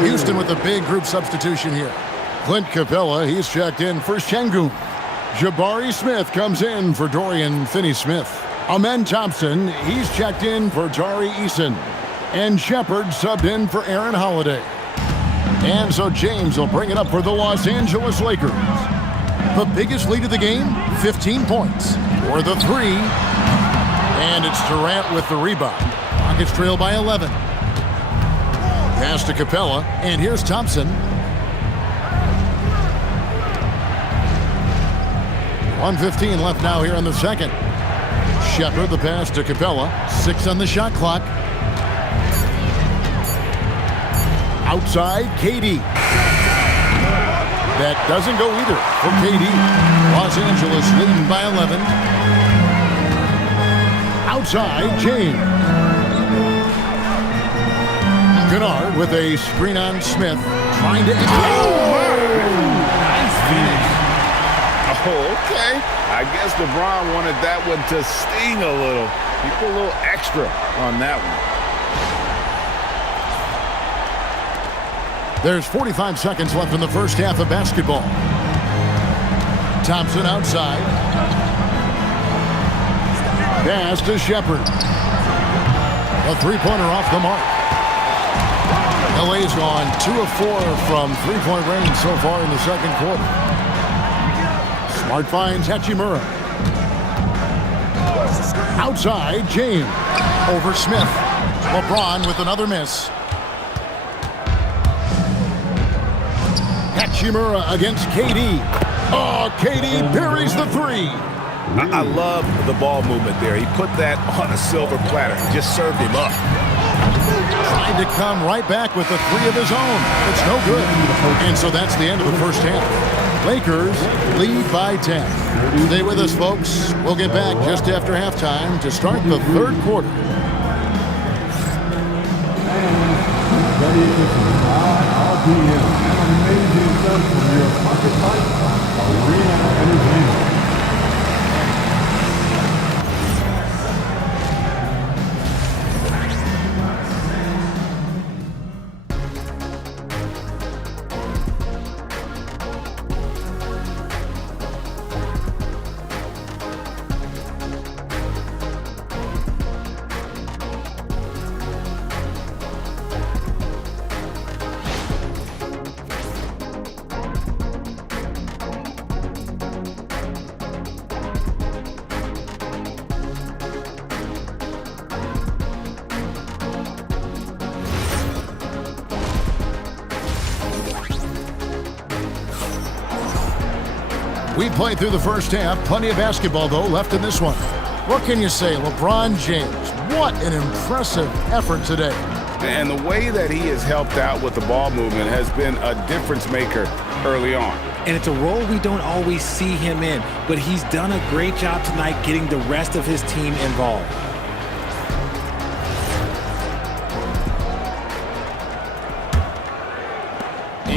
Houston with a big group substitution here. Clint Capella, he's checked in for Şengün. Jabari Smith comes in for Dorian Finney-Smith. Amen Thompson, he's checked in for Tari Eason. And Shepard subbed in for Aaron Holiday. And so James will bring it up for the Los Angeles Lakers. The biggest lead of the game, 15 points. For the three. And it's Durant with the rebound. Rockets trail by 11. Pass to Capella, and here's Thompson. 1:15 left now here in the second. Shepard, the pass to Capella. 6 on the shot clock. Outside, KD. That doesn't go either for KD. Los Angeles leading by 11. Outside, James. Kennard with a screen on Smith, trying to... Nice finish. Oh, okay. I guess LeBron wanted that one to sting a little. He put a little extra on that one. There's 45 seconds left in the first half of basketball. Thompson outside. Pass to Shepard. A three-pointer off the mark. LA's gone 2 of 4 from three-point range so far in the second quarter. Smart finds Hachimura. Outside, James. Over Smith. LeBron with another miss. Hachimura against KD. Oh, KD buries the three. I love the ball movement there. He put that on a silver platter. Just served him up. Trying to come right back with the three of his own. It's no good. And so that's the end of the first half. Lakers lead by 10. Stay with us, folks. We'll get back just after halftime to start the third quarter. We played through the first half. Plenty of basketball, though, left in this one. What can you say? LeBron James, what an impressive effort today. And the way that he has helped out with the ball movement has been a difference maker early on. And it's a role we don't always see him in, but he's done a great job tonight getting the rest of his team involved.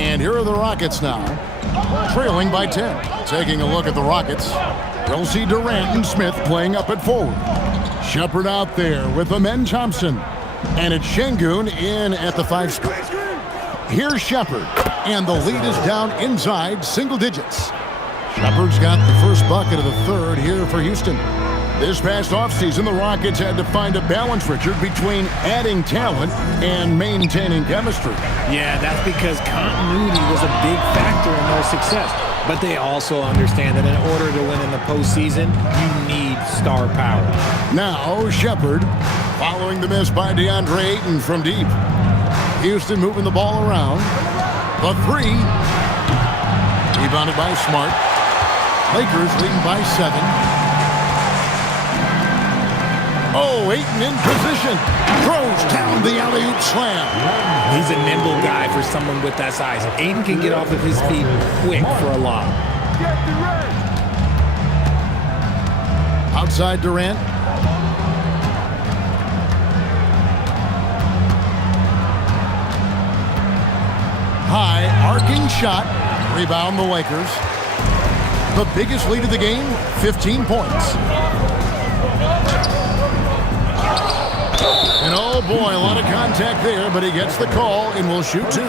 And here are the Rockets now, trailing by 10. Taking a look at the Rockets, we'll see Durant and Smith playing up at forward. Shepard out there with Amen Thompson. And it's Şengün in at the 5 spot. Here's Shepard, and the lead is down inside single digits. Shepard's got the first bucket of the third here for Houston. This past offseason, the Rockets had to find a balance, Richard, between adding talent and maintaining chemistry. Yeah, that's because continuity was a big factor in their success. But they also understand that in order to win in the postseason, you need star power. Now, Shepard, following the miss by DeAndre Ayton from deep. Houston moving the ball around. The three. Rebounded by Smart. Lakers leading by 7. Oh, Ayton in position. Throws down the alley-oop slam. He's a nimble guy for someone with that size. Ayton can get off of his feet quick for a lob. Outside Durant. High arcing shot. Rebound the Lakers. The biggest lead of the game, 15 points. And oh boy, a lot of contact there, but he gets the call and will shoot 2.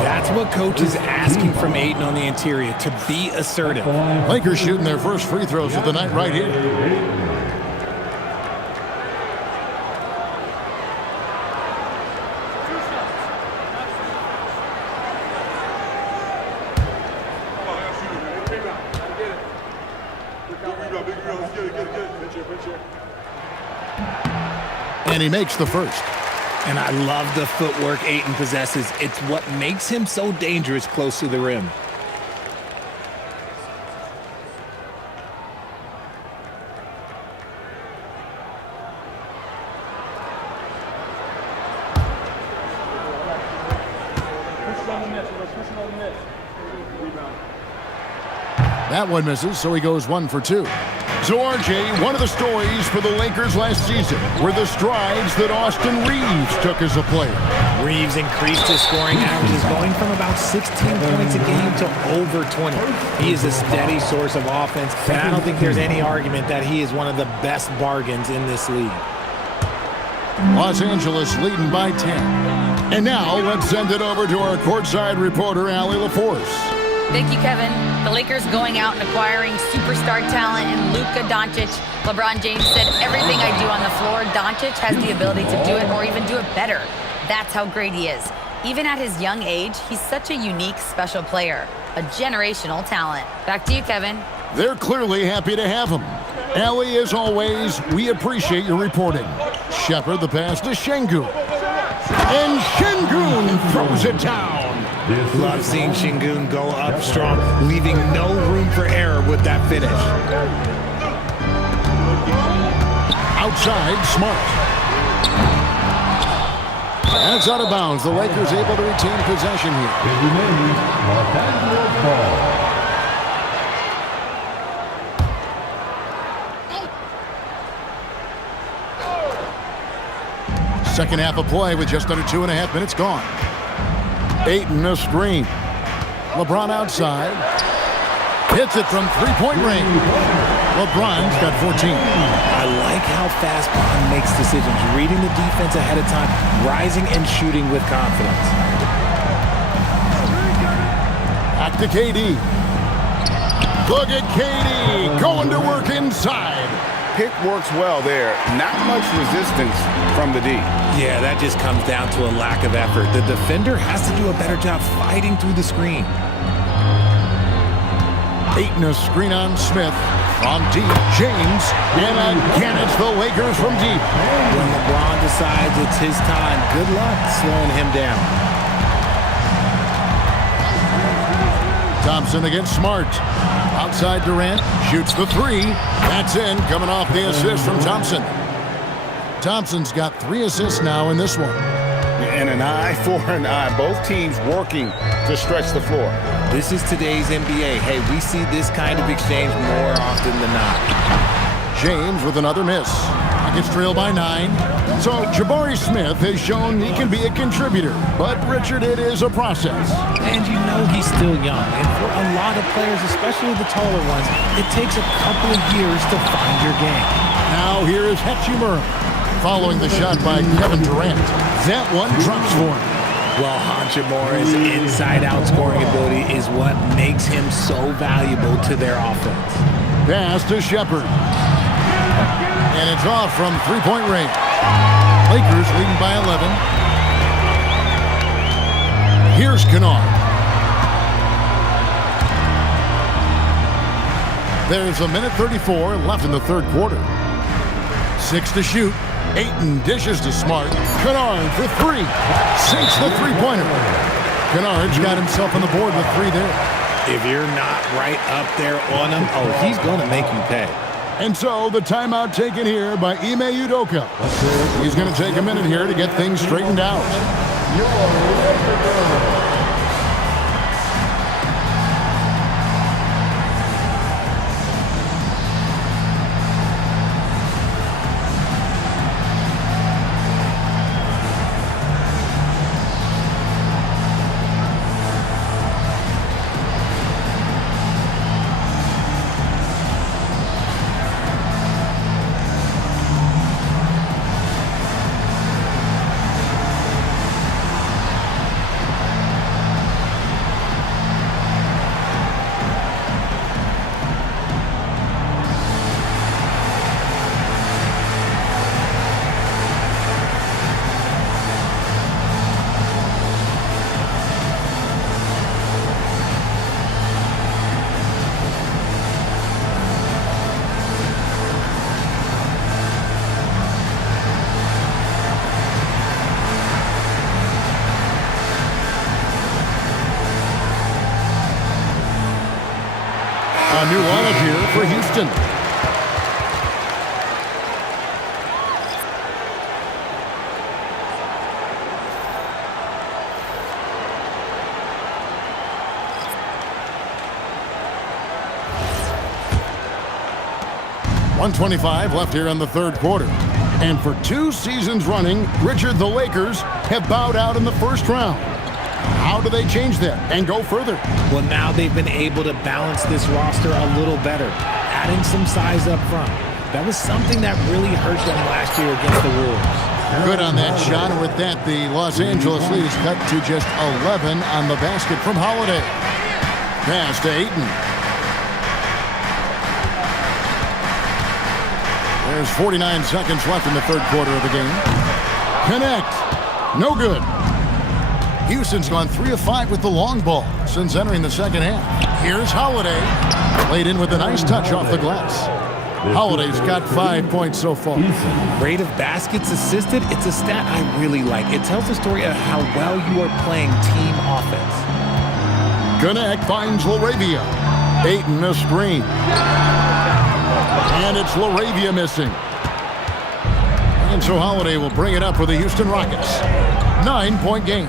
That's what coach is asking from Ayton on the interior, to be assertive. Lakers shooting their first free throws of the night right here. And he makes the first. And I love the footwork Ayton possesses. It's what makes him so dangerous close to the rim. That one misses, so he goes 1 for 2. So, RJ, one of the stories for the Lakers last season were the strides that Austin Reeves took as a player. Reeves increased his scoring averages, going from about 16 points a game to over 20. He is a steady source of offense, and I don't think there's any argument that he is one of the best bargains in this league. Los Angeles leading by 10. And now, let's send it over to our courtside reporter, Allie LaForce. Thank you, Kevin. The Lakers going out and acquiring superstar talent in Luka Doncic. LeBron James said, everything I do on the floor, Doncic has the ability to do it or even do it better. That's how great he is. Even at his young age, he's such a unique, special player. A generational talent. Back to you, Kevin. They're clearly happy to have him. Allie, as always, we appreciate your reporting. Shepard the pass to Şengün. And Şengün throws it down. Love seeing Şengün go up strong, leaving no room for error with that finish. Outside, Smart. And it's out of bounds. The Lakers able to retain possession here. It remains Los Angeles ball. Second half of play with just under 2.5 minutes gone. Ayton a screen. LeBron outside. Hits it from three-point range. LeBron's got 14. I like how fast Bond makes decisions, reading the defense ahead of time, rising and shooting with confidence. Back to KD. Look at KD going to work inside. Pick works well there. Not much resistance from the D. Yeah, that just comes down to a lack of effort. The defender has to do a better job fighting through the screen. Ayton a screen on Smith from deep. James, and again it's the Lakers from deep. When LeBron decides it's his time, good luck slowing him down. Thompson against Smart. Outside Durant, shoots the three. That's in, coming off the assist from Thompson. Thompson's got 3 assists now in this one. And an eye for an eye. Both teams working to stretch the floor. This is today's NBA. Hey, we see this kind of exchange more often than not. James with another miss. Rockets trail by 9. So Jabari Smith has shown he can be a contributor, but Richard, it is a process. And you know he's still young. And for a lot of players, especially the taller ones, it takes a couple of years to find your game. Now here is Hachimura following the shot by Kevin Durant. That one drops for him. Well, Hachimura's inside-out scoring ability is what makes him so valuable to their offense. Pass to Shepard. And it's off from three-point range. Lakers leading by 11. Here's Kennard. There's a minute 34 left in the third quarter. 6 to shoot. Ayton dishes to Smart. Kennard for three. Sinks the three-pointer. Kennard's got himself on the board with three there. If you're not right up there on him, oh, he's going to make you pay. And so the timeout taken here by Ime Udoka. He's going to take a minute here to get things straightened out. A new lineup here for Houston. .125 left here in the third quarter. And for 2 seasons running, Richard, the Lakers have bowed out in the first round. How do they change that and go further? Well, now they've been able to balance this roster a little better, adding some size up front. That was something that really hurt them last year against the Wolves. Good on that shot, and with that, the Los Angeles lead is cut to just 11 on the basket from Holiday. Pass to Ayton. There's 49 seconds left in the third quarter of the game. Connect. No good. Houston's gone 3 of 5 with the long ball since entering the second half. Here's Holiday. Laid in with a nice touch off the glass. Holiday's got 5 points so far. Rate of baskets assisted, it's a stat I really like. It tells the story of how well you are playing team offense. Connect finds LaRavia. Ayton a screen. And it's LaRavia missing. And so Holiday will bring it up for the Houston Rockets. 9-point game.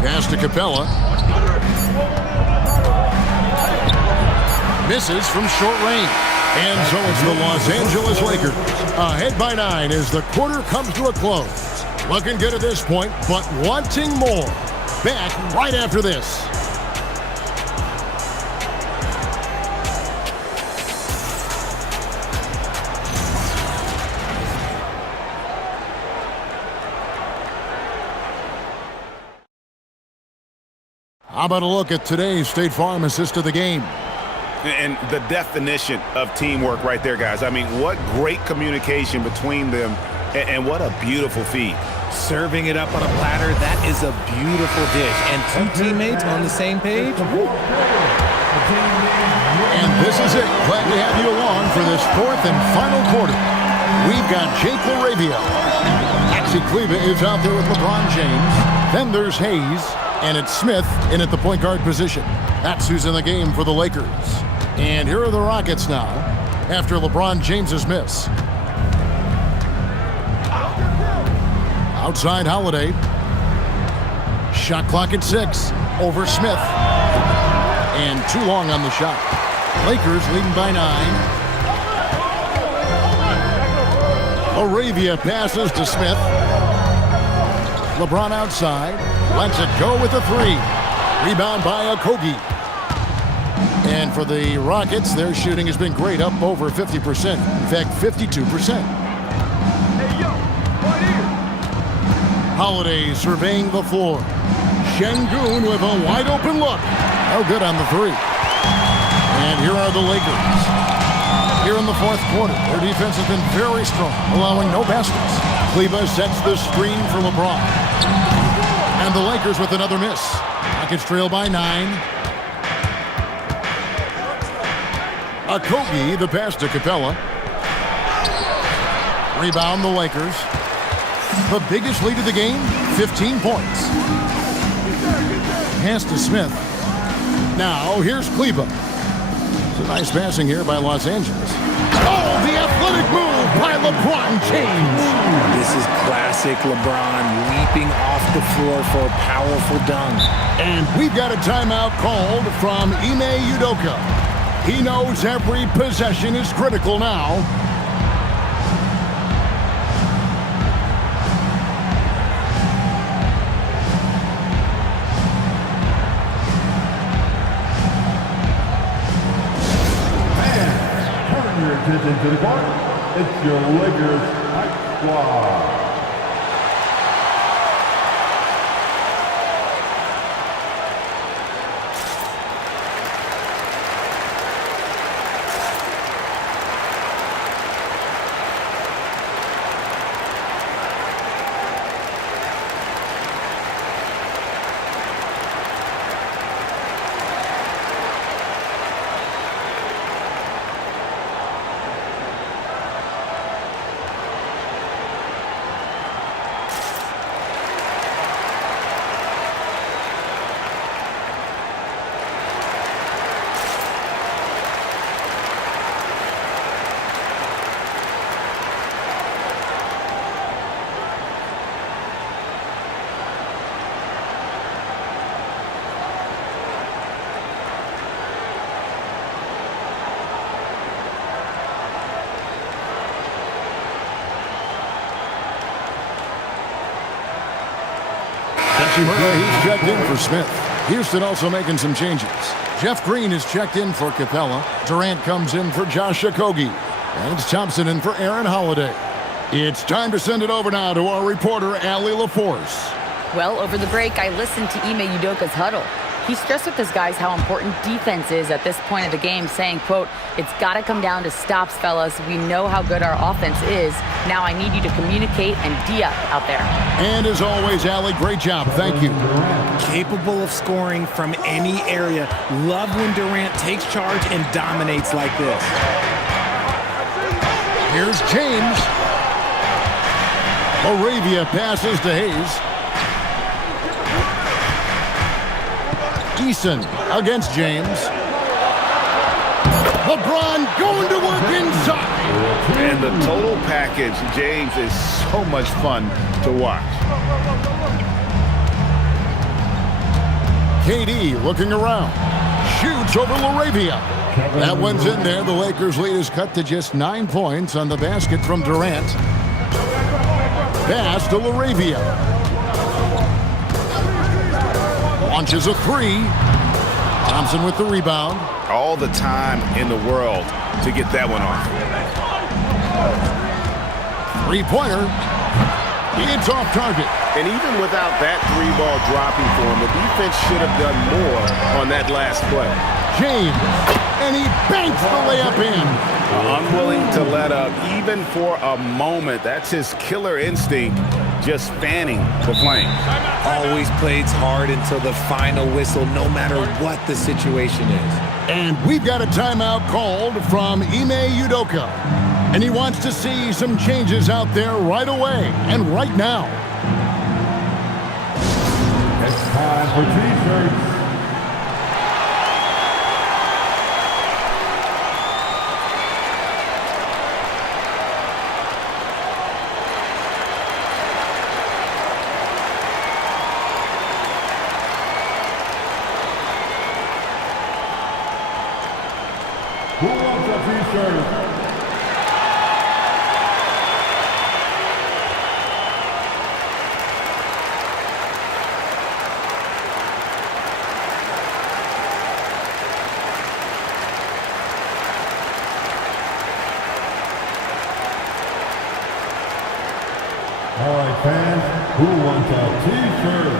Pass to Capella. Misses from short range. And so it's the Los Angeles Lakers ahead by 9 as the quarter comes to a close. Looking good at this point, but wanting more. Back right after this. How about a look at today's State Farm assist of the game? And the definition of teamwork right there, guys. I mean, what great communication between them, and what a beautiful feed. Serving it up on a platter, that is a beautiful dish. And 2 teammates on the same page. And this is it. Glad to have you along for this 4th and final quarter. We've got Jake LaRavia. Maxi Kleba is out there with LeBron James. Then there's Hayes. And it's Smith in at the point guard position. That's who's in the game for the Lakers. And here are the Rockets now after LeBron James's miss. Outside Holiday. Shot clock at 6. Over Smith. And too long on the shot. Lakers leading by 9. Arabia passes to Smith. LeBron outside. Lets it go with a 3. Rebound by Okogie. And for the Rockets, their shooting has been great, up over 50%. In fact, 52%. Holiday surveying the floor. Şengün with a wide open look. No good on the 3. And here are the Lakers. Here in the fourth quarter, their defense has been very strong, allowing no baskets. Kleber sets the screen for LeBron. And the Lakers with another miss. Rockets trail by 9. Okogie, the pass to Capella. Rebound the Lakers. The biggest lead of the game, 15 points. Pass to Smith. Now, here's Kleber. It's a nice passing here by Los Angeles. Oh, the athletic move by LeBron James. This is classic LeBron leaping off the floor for a powerful dunk. And we've got a timeout called from Ime Udoka. He knows every possession is critical now. Attention to the court. It's your Lakers Hype Squad. He's checked in for Smith. Houston also making some changes. Jeff Green is checked in for Capella. Durant comes in for Josh Okogie. And it's Thompson in for Aaron Holiday. It's time to send it over now to our reporter, Allie LaForce. Well, over the break, I listened to Ime Udoka's huddle. He stressed with his guys how important defense is at this point of the game, saying, quote, "It's got to come down to stops, fellas. We know how good our offense is. Now I need you to communicate and D-up out there." And as always, Allie, great job. Thank you. Capable of scoring from any area. Love when Durant takes charge and dominates like this. Here's James. Arabia passes to Hayes. Eason against James. LeBron going to work inside. And the total package, James, is so much fun to watch. KD looking around. Shoots over LaRavia. That one's in there. The Lakers' lead is cut to just 9 points on the basket from Durant. Pass to LaRavia. Launches a 3. Thompson with the rebound. All the time in the world to get that one off. 3-pointer. It's off target. And even without that 3-ball dropping for him, the defense should have done more on that last play. James. And he banks the layup in. Unwilling to let up even for a moment. That's his killer instinct, just fanning the flame. Always plays hard until the final whistle, no matter what the situation is. And we've got a timeout called from Ime Udoka. And he wants to see some changes out there right away and right now. It's time for T-shirts. service. All right, fans, who wants a T-shirt?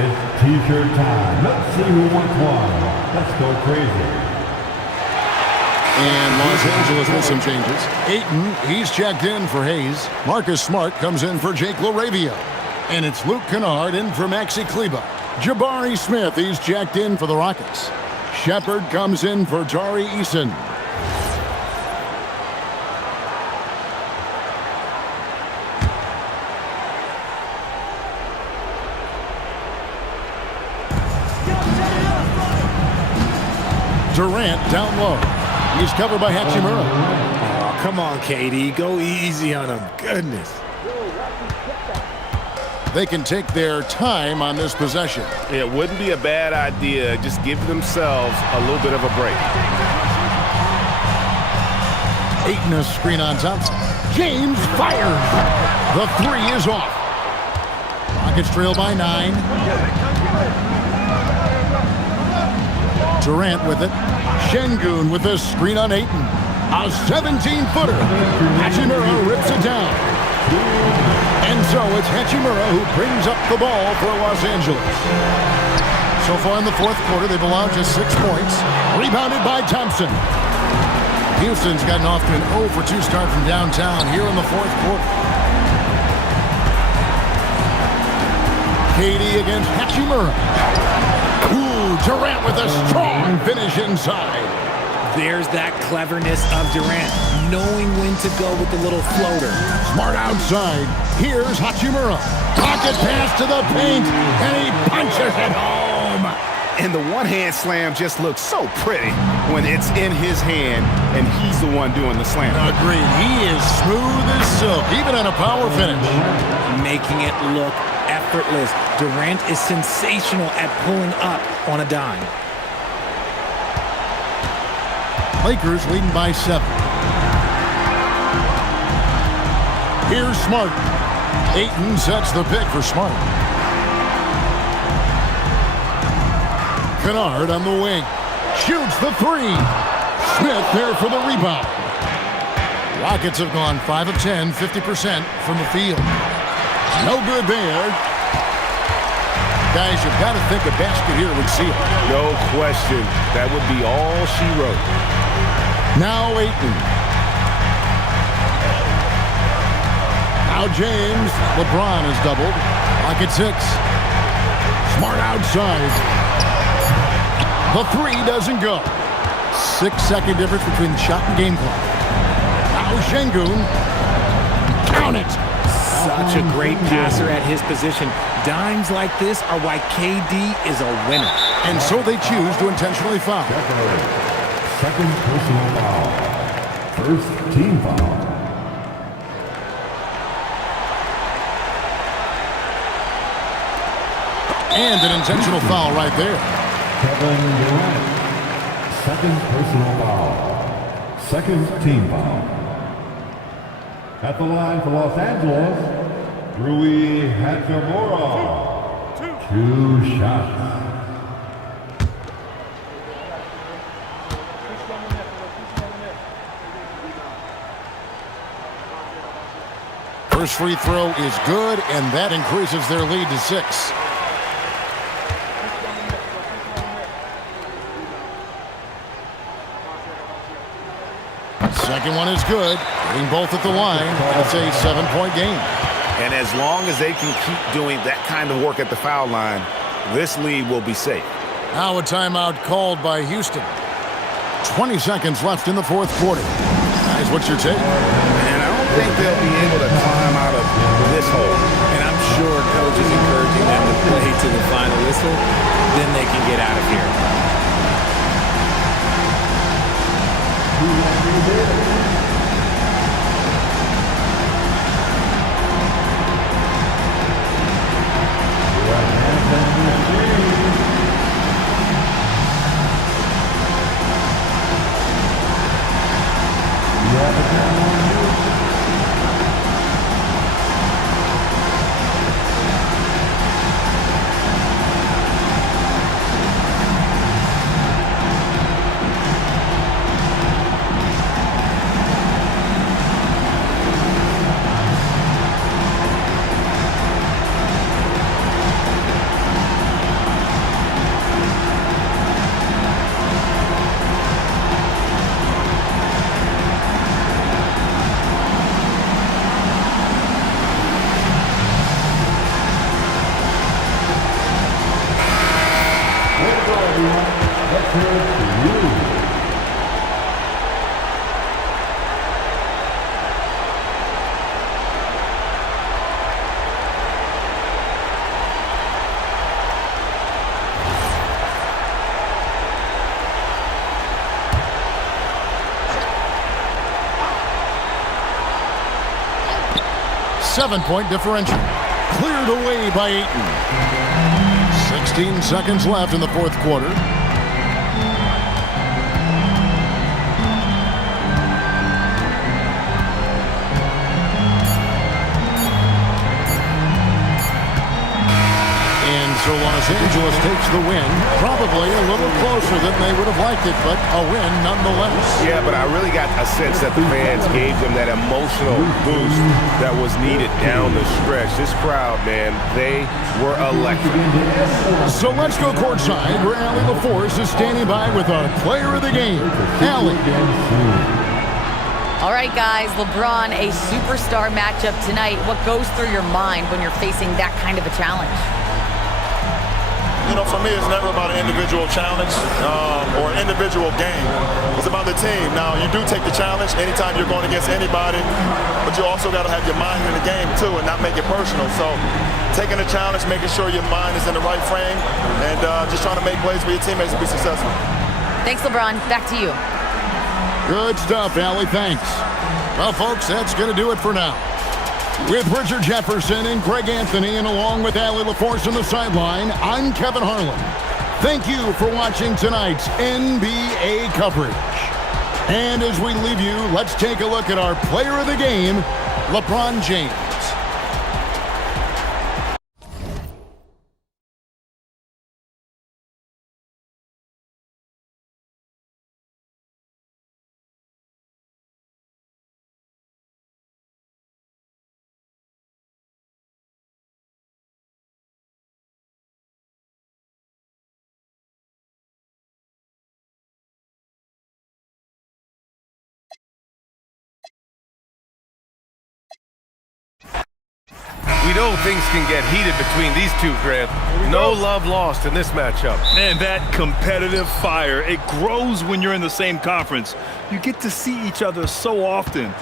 It's T-shirt time. Let's see who wants one. Let's go crazy. And Los Angeles with some changes. Ayton, he's checked in for Hayes. Marcus Smart comes in for Jake LaRavia. And it's Luke Kennard in for Maxi Kleba. Jabari Smith, he's checked in for the Rockets. Shepard comes in for Tari Eason. Durant down low. He's covered by Hachimura. Oh, come on, KD. Go easy on him. Goodness. They can take their time on this possession. It wouldn't be a bad idea. Just give themselves a little bit of a break. Ayton a screen on Thompson. James fires. The three is off. Rockets trail by 9. Durant with it. Şengün with a screen on Ayton. A 17-footer. Hachimura rips it down. And so it's Hachimura who brings up the ball for Los Angeles. So far in the fourth quarter, they've allowed just 6 points. Rebounded by Thompson. Houston's gotten off to an 0 for 2 start from downtown here in the fourth quarter. KD against Hachimura. Ooh, Durant with a strong finish inside. There's that cleverness of Durant, knowing when to go with the little floater. Smart outside. Here's Hachimura. Pocket pass to the paint, and he punches it home. And the one-hand slam just looks so pretty when it's in his hand and he's the one doing the slam. Agreed. He is smooth as silk, even on a power finish. Making it look effortless. Durant is sensational at pulling up on a dime. Lakers leading by 7. Here's Smart. Ayton sets the pick for Smart. Kennard on the wing. Shoots the 3. Smith there for the rebound. Rockets have gone 5 of 10, 50% from the field. No good there. Guys, you've got to think a basket here would seal. No question. That would be all she wrote. Now Ayton. Now James. LeBron is doubled. Pocket 6. Smart outside. The 3 doesn't go. 6-second difference between the shot and game clock. Now Şengün. Count it. Such a great passer at his position. Dimes like this are why KD is a winner. And so they choose to intentionally foul. Second personal foul. First team foul. And an intentional foul right there. Kevin Durant. Second personal foul. Second team foul. At the line for Los Angeles, Rui Hachimura. 2 shots. First free throw is good, and that increases their lead to 6. Second one is good. Getting both at the line. It's a 7-point game. And as long as they can keep doing that kind of work at the foul line, this lead will be safe. Now a timeout called by Houston. 20 seconds left in the fourth quarter. Guys, what's your take? And I don't think they'll be able to climb out of this hole. And I'm sure coach is encouraging them to play to the final whistle. Then they can get out of here. Seven-point differential. Cleared away by Ayton. 16 seconds left in the fourth quarter. So Los Angeles takes the win, probably a little closer than they would have liked it, but a win nonetheless. Yeah, but I really got a sense that the fans gave them that emotional boost that was needed down the stretch. This crowd, man, they were electric. So let's go courtside, where Allie LaForce is standing by with our player of the game, Allie. All right, guys, LeBron, a superstar matchup tonight. What goes through your mind when you're facing that kind of a challenge? You know, for me, it's never about an individual challenge or an individual game. It's about the team. Now, you do take the challenge anytime you're going against anybody, but you also got to have your mind in the game, too, and not make it personal. So taking the challenge, making sure your mind is in the right frame, and just trying to make plays for your teammates to be successful. Thanks, LeBron. Back to you. Good stuff, Allie. Thanks. Well, folks, that's going to do it for now. With Richard Jefferson and Greg Anthony, and along with Allie LaForce on the sideline, I'm Kevin Harlan. Thank you for watching tonight's NBA coverage. And as we leave you, let's take a look at our player of the game, LeBron James. We know things can get heated between these two, Grant. No love lost in this matchup. And that competitive fire, it grows when you're in the same conference. You get to see each other so often.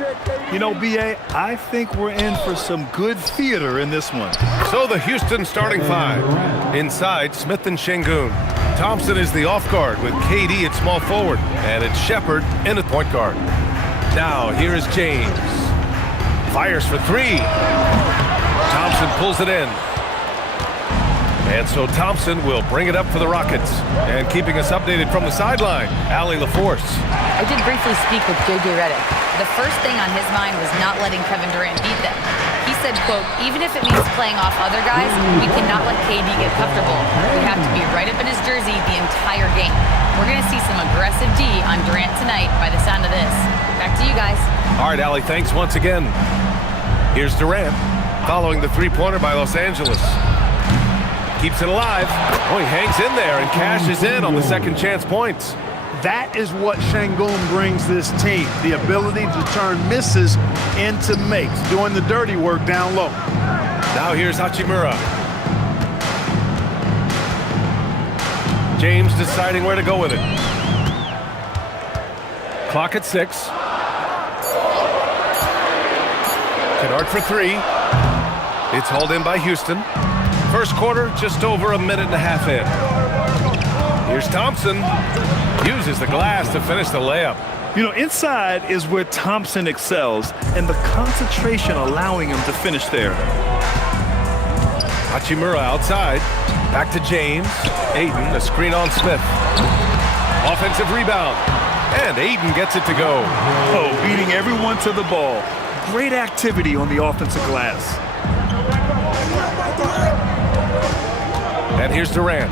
You know, B.A., I think we're in for some good theater in this one. So the Houston starting five. Inside, Smith and Şengün. Thompson is the off guard with KD at small forward. And it's Shepherd in at point guard. Now, here is James. Fires for three. Thompson pulls it in. And so Thompson will bring it up for the Rockets. And keeping us updated from the sideline, Allie LaForce. I did briefly speak with J.J. Redick. The first thing on his mind was not letting Kevin Durant beat them. He said, quote, even if it means playing off other guys, we cannot let KD get comfortable. We have to be right up in his jersey the entire game. We're going to see some aggressive D on Durant tonight by the sound of this. Back to you guys. All right, Allie, thanks once again. Here's Durant, following the three-pointer by Los Angeles. Keeps it alive. Oh, he hangs in there and cashes in on the second chance points. That is what Şengün brings this team, the ability to turn misses into makes, doing the dirty work down low. Now here's Hachimura. James deciding where to go with it. Clock at 6. Kennard for three. It's hauled in by Houston. First quarter, just over a minute and a half in. Here's Thompson. Uses the glass to finish the layup. You know, inside is where Thompson excels, and the concentration allowing him to finish there. Hachimura outside. Back to James. Ayton, a screen on Smith. Offensive rebound. And Ayton gets it to go. Oh, beating everyone to the ball. Great activity on the offensive glass. And here's Durant.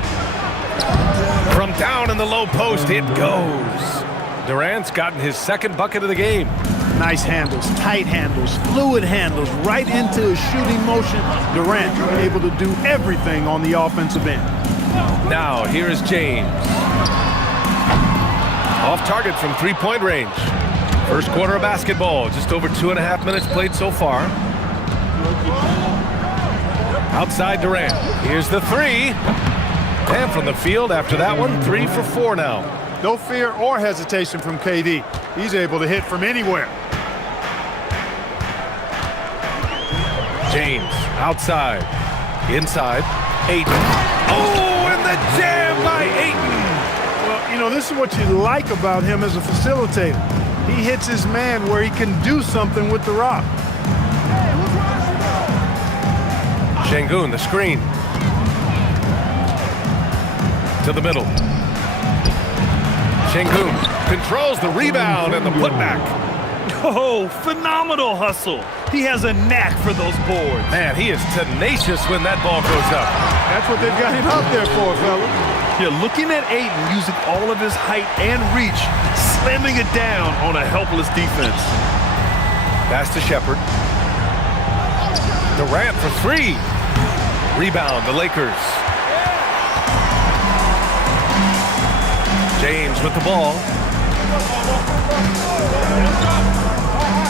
From down in the low post, it goes. Durant's gotten his second bucket of the game. Nice handles, tight handles, fluid handles, right into his shooting motion. Durant able to do everything on the offensive end. Now, here is James. Off target from three-point range. First quarter of basketball, just over 2.5 minutes played so far. Outside Durant. Here's the three. And from the field after that one, 3 for 4 now. No fear or hesitation from KD. He's able to hit from anywhere. James outside. Inside. Ayton. Oh, and the jam by Ayton. Well, you know, this is what you like about him as a facilitator. He hits his man where he can do something with the rock. Şengün, the screen. To the middle. Şengün controls the rebound and the putback. Oh, phenomenal hustle. He has a knack for those boards. Man, he is tenacious when that ball goes up. That's what they've got him out there for, fellas. You're looking at Ayton using all of his height and reach, slamming it down on a helpless defense. Pass to Shepherd. Durant for 3. Rebound, the Lakers. James with the ball.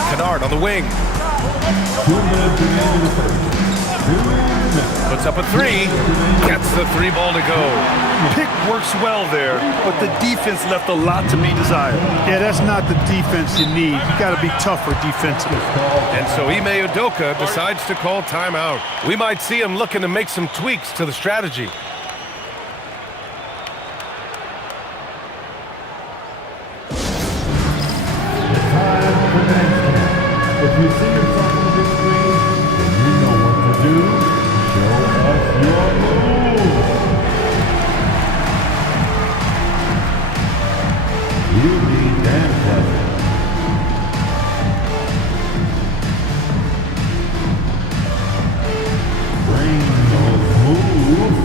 Kennard on the wing. 2 minutes remaining in the first. 2 minutes. Puts up a 3. Gets the 3 ball to go. Pick works well there, but the defense left a lot to be desired. Yeah, that's not the defense you need. You got to be tougher defensively. And so Ime Udoka decides to call timeout. We might see him looking to make some tweaks to the strategy. If you see yourself on the big screen, then you know what to do. Show us your moves. You need dance lessons. Bring those moves.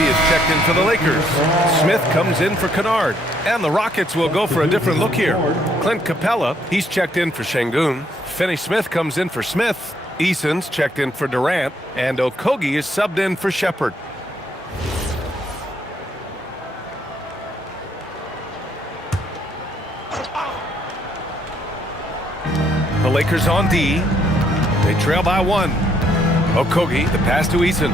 Is checked in for the Lakers. Smith comes in for Kennard. And the Rockets will go for a different look here. Clint Capella, he's checked in for Şengün. Finney-Smith comes in for Smith. Eason's checked in for Durant. And Okogie is subbed in for Shepherd. The Lakers on D. They trail by 1. Okogie, the pass to Eason.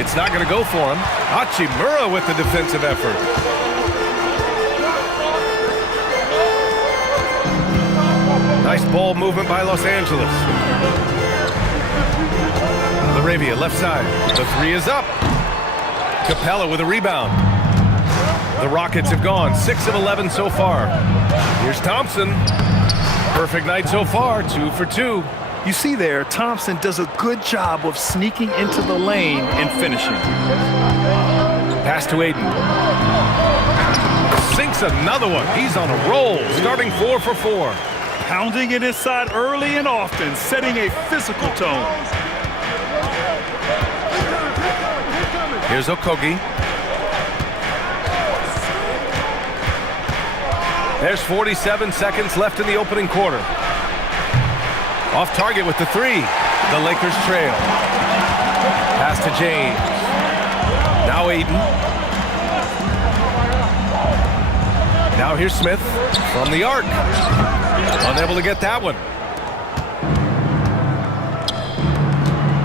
It's not going to go for him. Hachimura with the defensive effort. Nice ball movement by Los Angeles. Laravia left side. The 3 is up. Capella with a rebound. The Rockets have gone 6 of 11 so far. Here's Thompson. Perfect night so far, 2 for 2. You see there, Thompson does a good job of sneaking into the lane and finishing. Pass to Ayton. Sinks another one. He's on a roll, starting 4 for 4. Pounding it inside early and often, setting a physical tone. Here's Okogie. There's 47 seconds left in the opening quarter. Off target with the three. The Lakers trail. Pass to James. Now Aiden. Now here's Smith from the arc. Unable to get that one.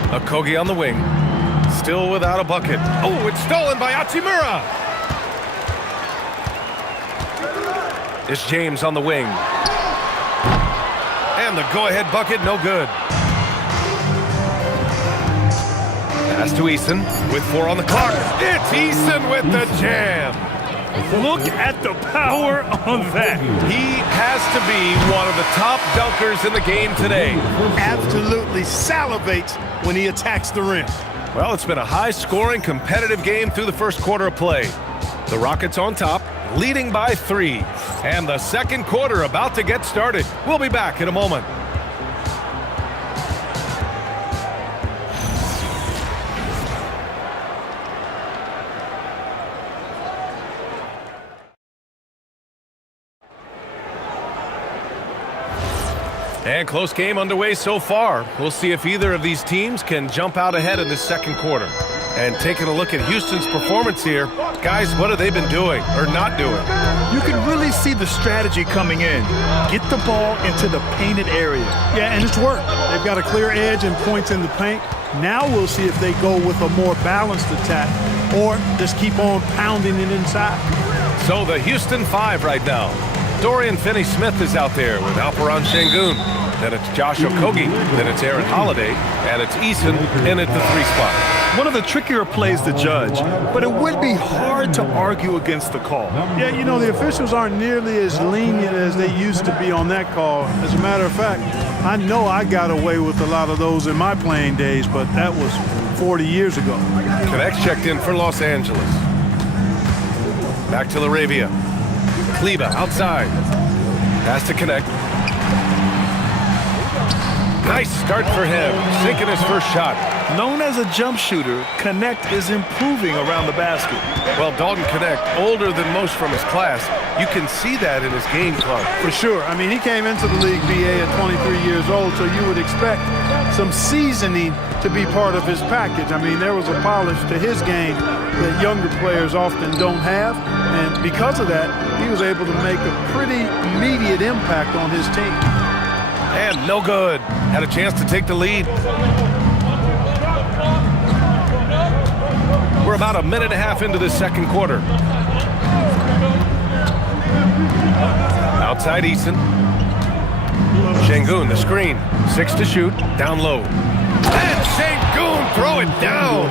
Okogie on the wing. Still without a bucket. Oh, it's stolen by Hachimura. It's James on the wing. And the go-ahead bucket, no good. Pass to Eason with 4 on the clock. It's Eason with the jam. Look at the power on that. He has to be one of the top dunkers in the game today. Absolutely salivates when he attacks the rim. Well, it's been a high-scoring, competitive game through the first quarter of play. The Rockets on top, leading by 3. And the second quarter about to get started. We'll be back in a moment. And close game underway so far. We'll see if either of these teams can jump out ahead in this second quarter. And taking a look at Houston's performance here, guys, what have they been doing or not doing? You can really see the strategy coming in. Get the ball into the painted area. Yeah, and it's worked. They've got a clear edge and points in the paint. Now we'll see if they go with a more balanced attack or just keep on pounding it inside. So the Houston 5 right now. Dorian Finney-Smith is out there with Alperen Sengun. Then it's Josh Okogie. Then it's Aaron Holiday. And it's Eason in at the 3 spot. One of the trickier plays to judge, but it would be hard to argue against the call. Yeah, you know, the officials aren't nearly as lenient as they used to be on that call. As a matter of fact, I know I got away with a lot of those in my playing days, but that was 40 years ago. Connects checked in for Los Angeles. Back to Laravia. Kleber outside. Pass to Connect. Nice start for him, sinking his first shot. Known as a jump shooter, Connect is improving around the basket. Well, Dalton Connect, older than most from his class, you can see that in his game club. For sure. I mean, he came into the league, BA, at 23 years old, so you would expect some seasoning to be part of his package. I mean, there was a polish to his game that younger players often don't have, and because of that, he was able to make a pretty immediate impact on his team. And no good. Had a chance to take the lead. We're about a minute and a half into the second quarter. Outside Eason. Sengun, the screen. 6 to shoot. Down low. And Sengun, throw it down.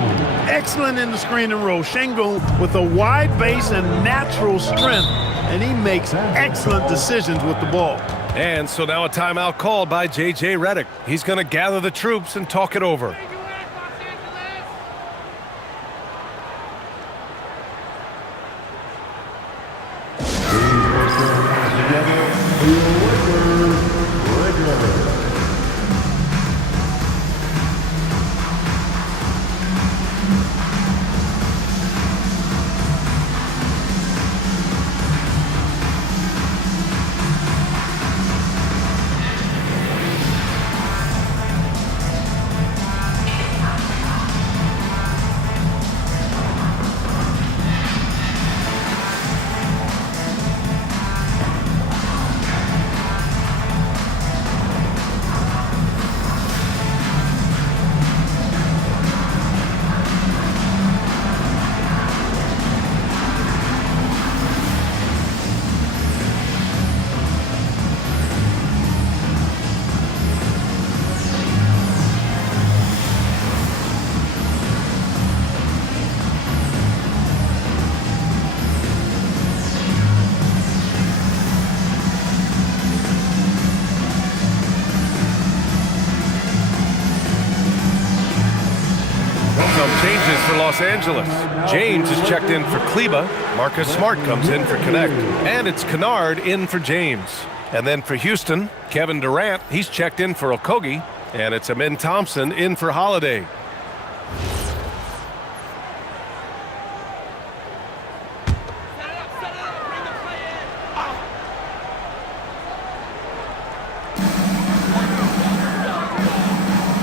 Excellent in the screen and roll. Sengun with a wide base and natural strength, and he makes excellent decisions with the ball. And so now a timeout called by J.J. Redick. He's going to gather the troops and talk it over. Changes for Los Angeles. James is checked in for Kleber. Marcus Smart comes in for Connect. And it's Kennard in for James. And then for Houston, Kevin Durant, he's checked in for Okogie. And it's Amin Thompson in for Holiday.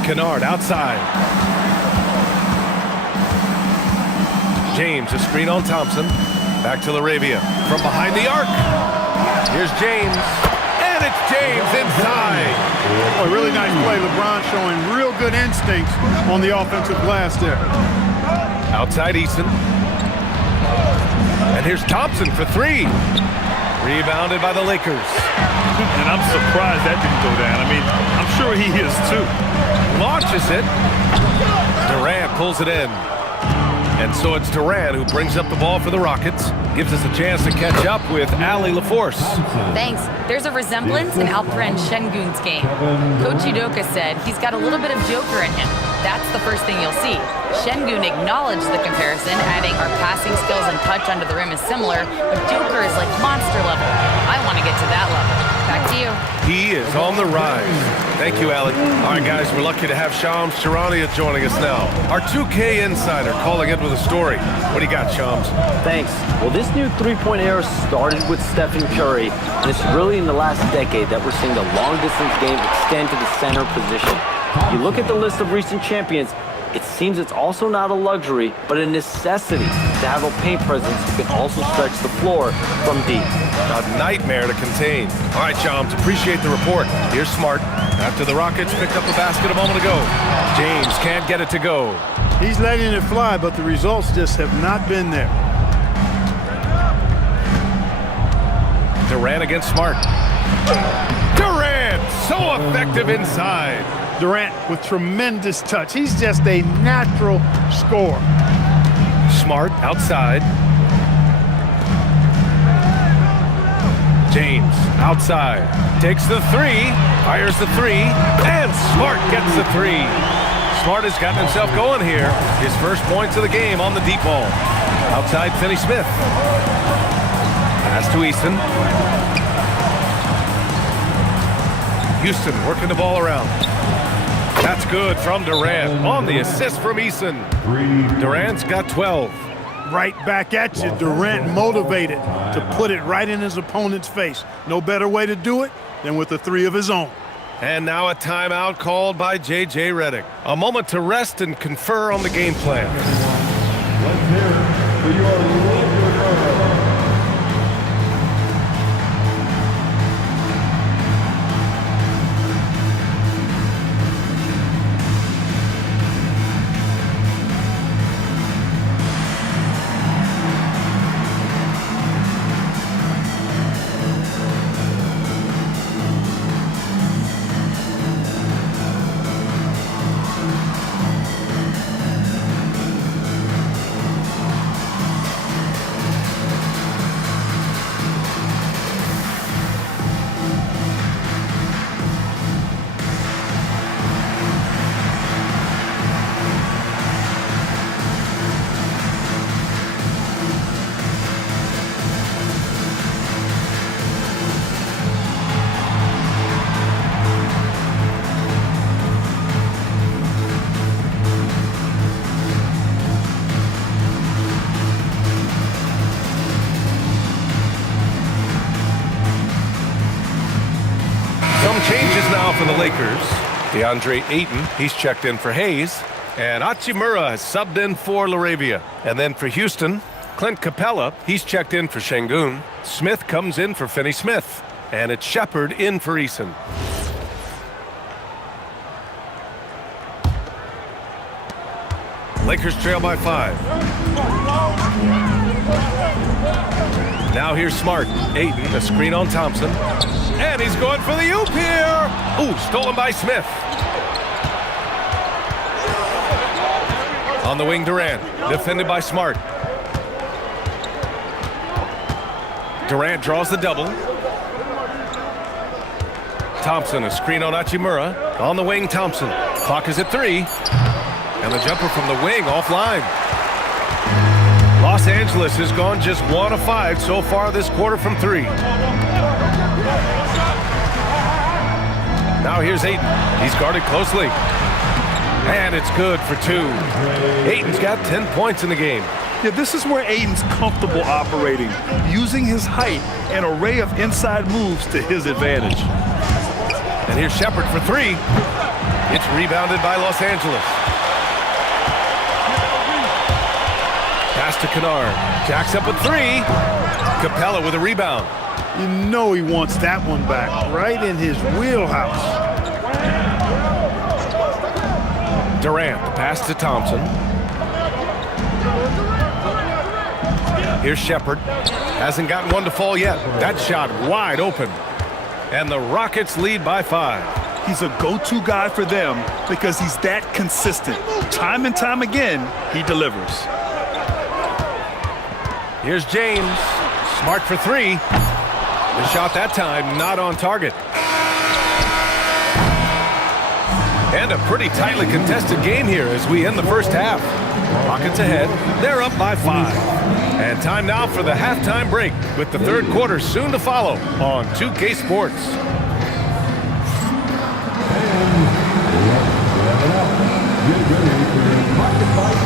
Kennard outside. James, a screen on Thompson. Back to Laravia from behind the arc. Here's James, and it's James inside. Boy, really nice play. LeBron showing real good instincts on the offensive glass there. Outside Eason. And here's Thompson for three. Rebounded by the Lakers. And I'm surprised that didn't go down. I mean, I'm sure he is too. Launches it. Durant pulls it in. And so it's Durant who brings up the ball for the Rockets. Gives us a chance to catch up with Allie LaForce. Thanks. There's a resemblance in Alperen Şengün's game. Coach Udoka said he's got a little bit of Joker in him. That's the first thing you'll see. Şengün acknowledged the comparison, adding our passing skills and touch under the rim is similar, but Joker is like monster level. I want to get to that level. Back to you. He is on the rise. Thank you, Allie. All right, guys, we're lucky to have Shams Charania joining us now. Our 2K insider calling in with a story. What do you got, Shams? Thanks. Well, this new three-point era started with Stephen Curry, and it's really in the last decade that we're seeing the long-distance game extend to the center position. You look at the list of recent champions, it seems it's also not a luxury, but a necessity to have a paint presence who can also stretch the floor from deep. A nightmare to contain. All right, Shams, appreciate the report. Here's Smart. After the Rockets picked up the basket a moment ago. James can't get it to go. He's letting it fly, but the results just have not been there. Durant against Smart. Durant, so effective inside. Durant with tremendous touch. He's just a natural scorer. Smart outside. James outside. Takes the three. Fires the three. And Smart gets the three. Smart has gotten himself going here. His first points of the game on the deep ball. Outside Finney Smith. Pass to Easton. Houston working the ball around. That's good from Durant on the assist from Eason. Durant's got 12. Right back at you. Durant motivated to put it right in his opponent's face. No better way to do it than with a three of his own. And now a timeout called by J.J. Redick. A moment to rest and confer on the game plan. Let's hear it for your Lakers. Changes now for the Lakers. DeAndre Ayton, he's checked in for Hayes. And Hachimura has subbed in for Laravia. And then for Houston, Clint Capella, he's checked in for Şengün. Smith comes in for Finney Smith. And it's Shepard in for Eason. Lakers trail by 5. Now here's Smart. Ayton, a screen on Thompson. And he's going for the oop here. Ooh, stolen by Smith. On the wing, Durant. Defended by Smart. Durant draws the double. Thompson, a screen on Hachimura. On the wing, Thompson. Clock is at 3. And the jumper from the wing offline. Los Angeles has gone just 1 of 5 so far this quarter from 3. Now here's Ayton. He's guarded closely. And it's good for 2. Ayton's got 10 points in the game. Yeah, this is where Ayton's comfortable operating, using his height and array of inside moves to his advantage. And here's Shepard for 3. It's rebounded by Los Angeles. Pass to Kennard. Jacks up with 3. Capella with a rebound. You know he wants that one back, right in his wheelhouse. Durant, the pass to Thompson. Here's Shepard. Hasn't gotten one to fall yet. That shot wide open. And the Rockets lead by 5. He's a go-to guy for them because he's that consistent. Time and time again, he delivers. Here's James. Smart for 3. The shot that time not on target. And a pretty tightly contested game here as we end the first half. Rockets ahead. They're up by 5. And time now for the halftime break with the third quarter soon to follow on 2K Sports. Get ready for your private fight.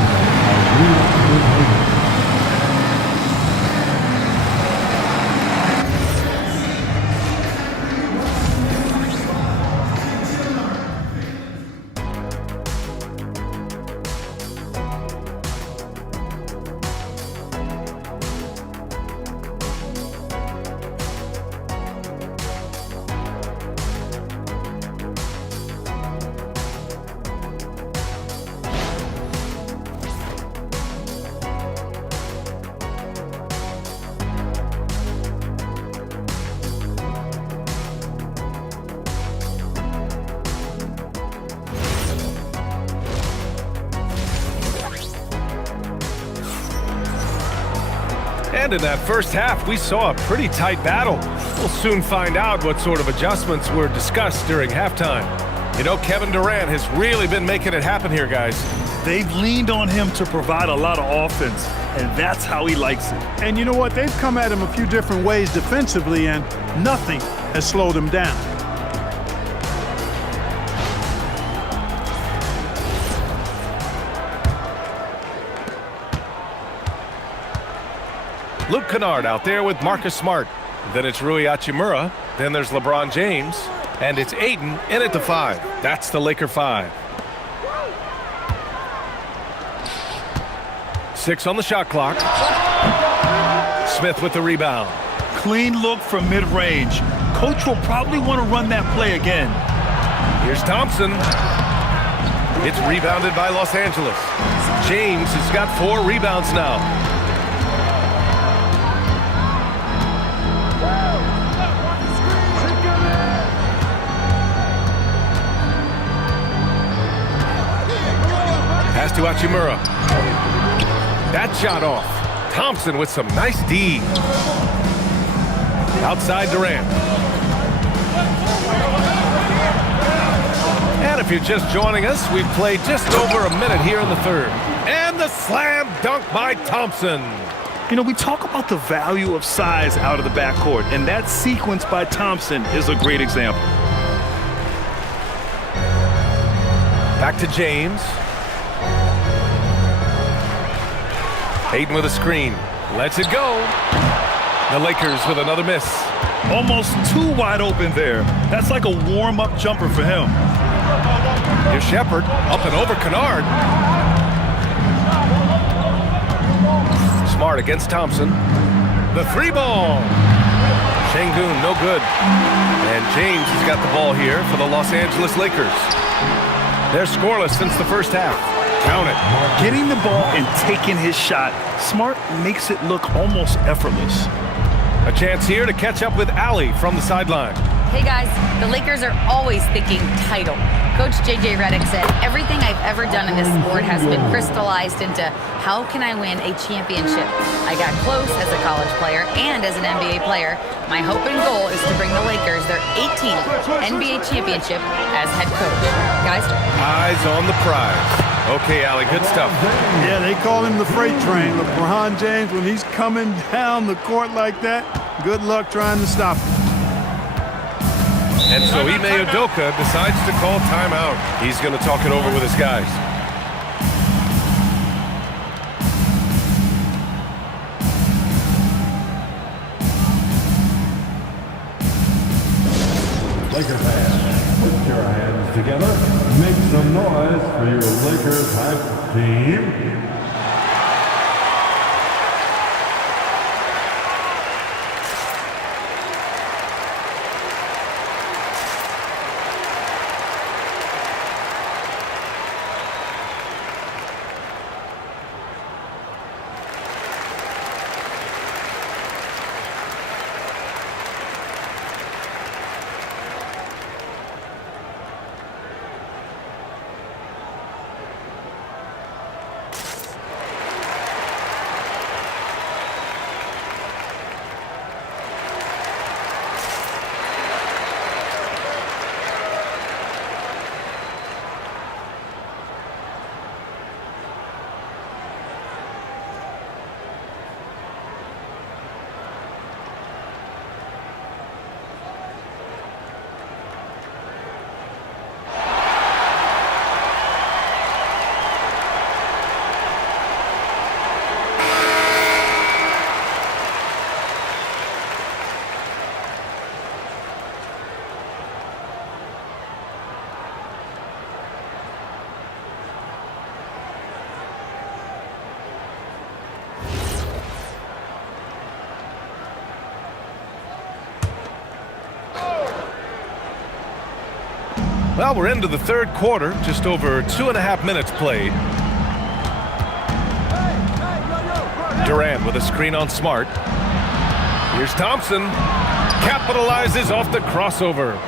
And in that first half, we saw a pretty tight battle. We'll soon find out what sort of adjustments were discussed during halftime. You know, Kevin Durant has really been making it happen here, guys. They've leaned on him to provide a lot of offense, and that's how he likes it. And you know what? They've come at him a few different ways defensively, and nothing has slowed him down. Luke Kennard out there with Marcus Smart. Then it's Rui Hachimura. Then there's LeBron James. And it's Ayton in at the 5. That's the Laker 5. 6 on the shot clock. Smith with the rebound. Clean look from mid-range. Coach will probably want to run that play again. Here's Thompson. It's rebounded by Los Angeles. James has got 4 rebounds now. Pass to Hachimura. That shot off. Thompson with some nice D. Outside Durant. And if you're just joining us, we've played just over a minute here in the third. And the slam dunk by Thompson. You know, we talk about the value of size out of the backcourt, and that sequence by Thompson is a great example. Back to James. Ayton with a screen. Lets it go. The Lakers with another miss. Almost too wide open there. That's like a warm-up jumper for him. Here's Shepard. Up and over Kennard. Smart against Thompson. The 3-ball. Şengün, no good. And James has got the ball here for the Los Angeles Lakers. They're scoreless since the first half. Count it. Getting the ball and taking his shot, Smart makes it look almost effortless. A chance here to catch up with Allie from the sideline. Hey guys, the Lakers are always thinking title. Coach J.J. Redick said, everything I've ever done in this sport has been crystallized into how can I win a championship. I got close as a college player and as an NBA player. My hope and goal is to bring the Lakers their 18th NBA championship as head coach. Guys? Eyes on the prize. Okay, Allie, good stuff. Yeah, they call him the freight train. LeBron James, when he's coming down the court like that, good luck trying to stop him. And so Ime Udoka decides to call timeout. He's going to talk it over with his guys. Laker fans, put your hands hands together. Make some noise for your Lakers hype team. Well, we're into the third quarter, just over 2.5 minutes played. Durant with a screen on Smart. Here's Thompson. Capitalizes off the crossover.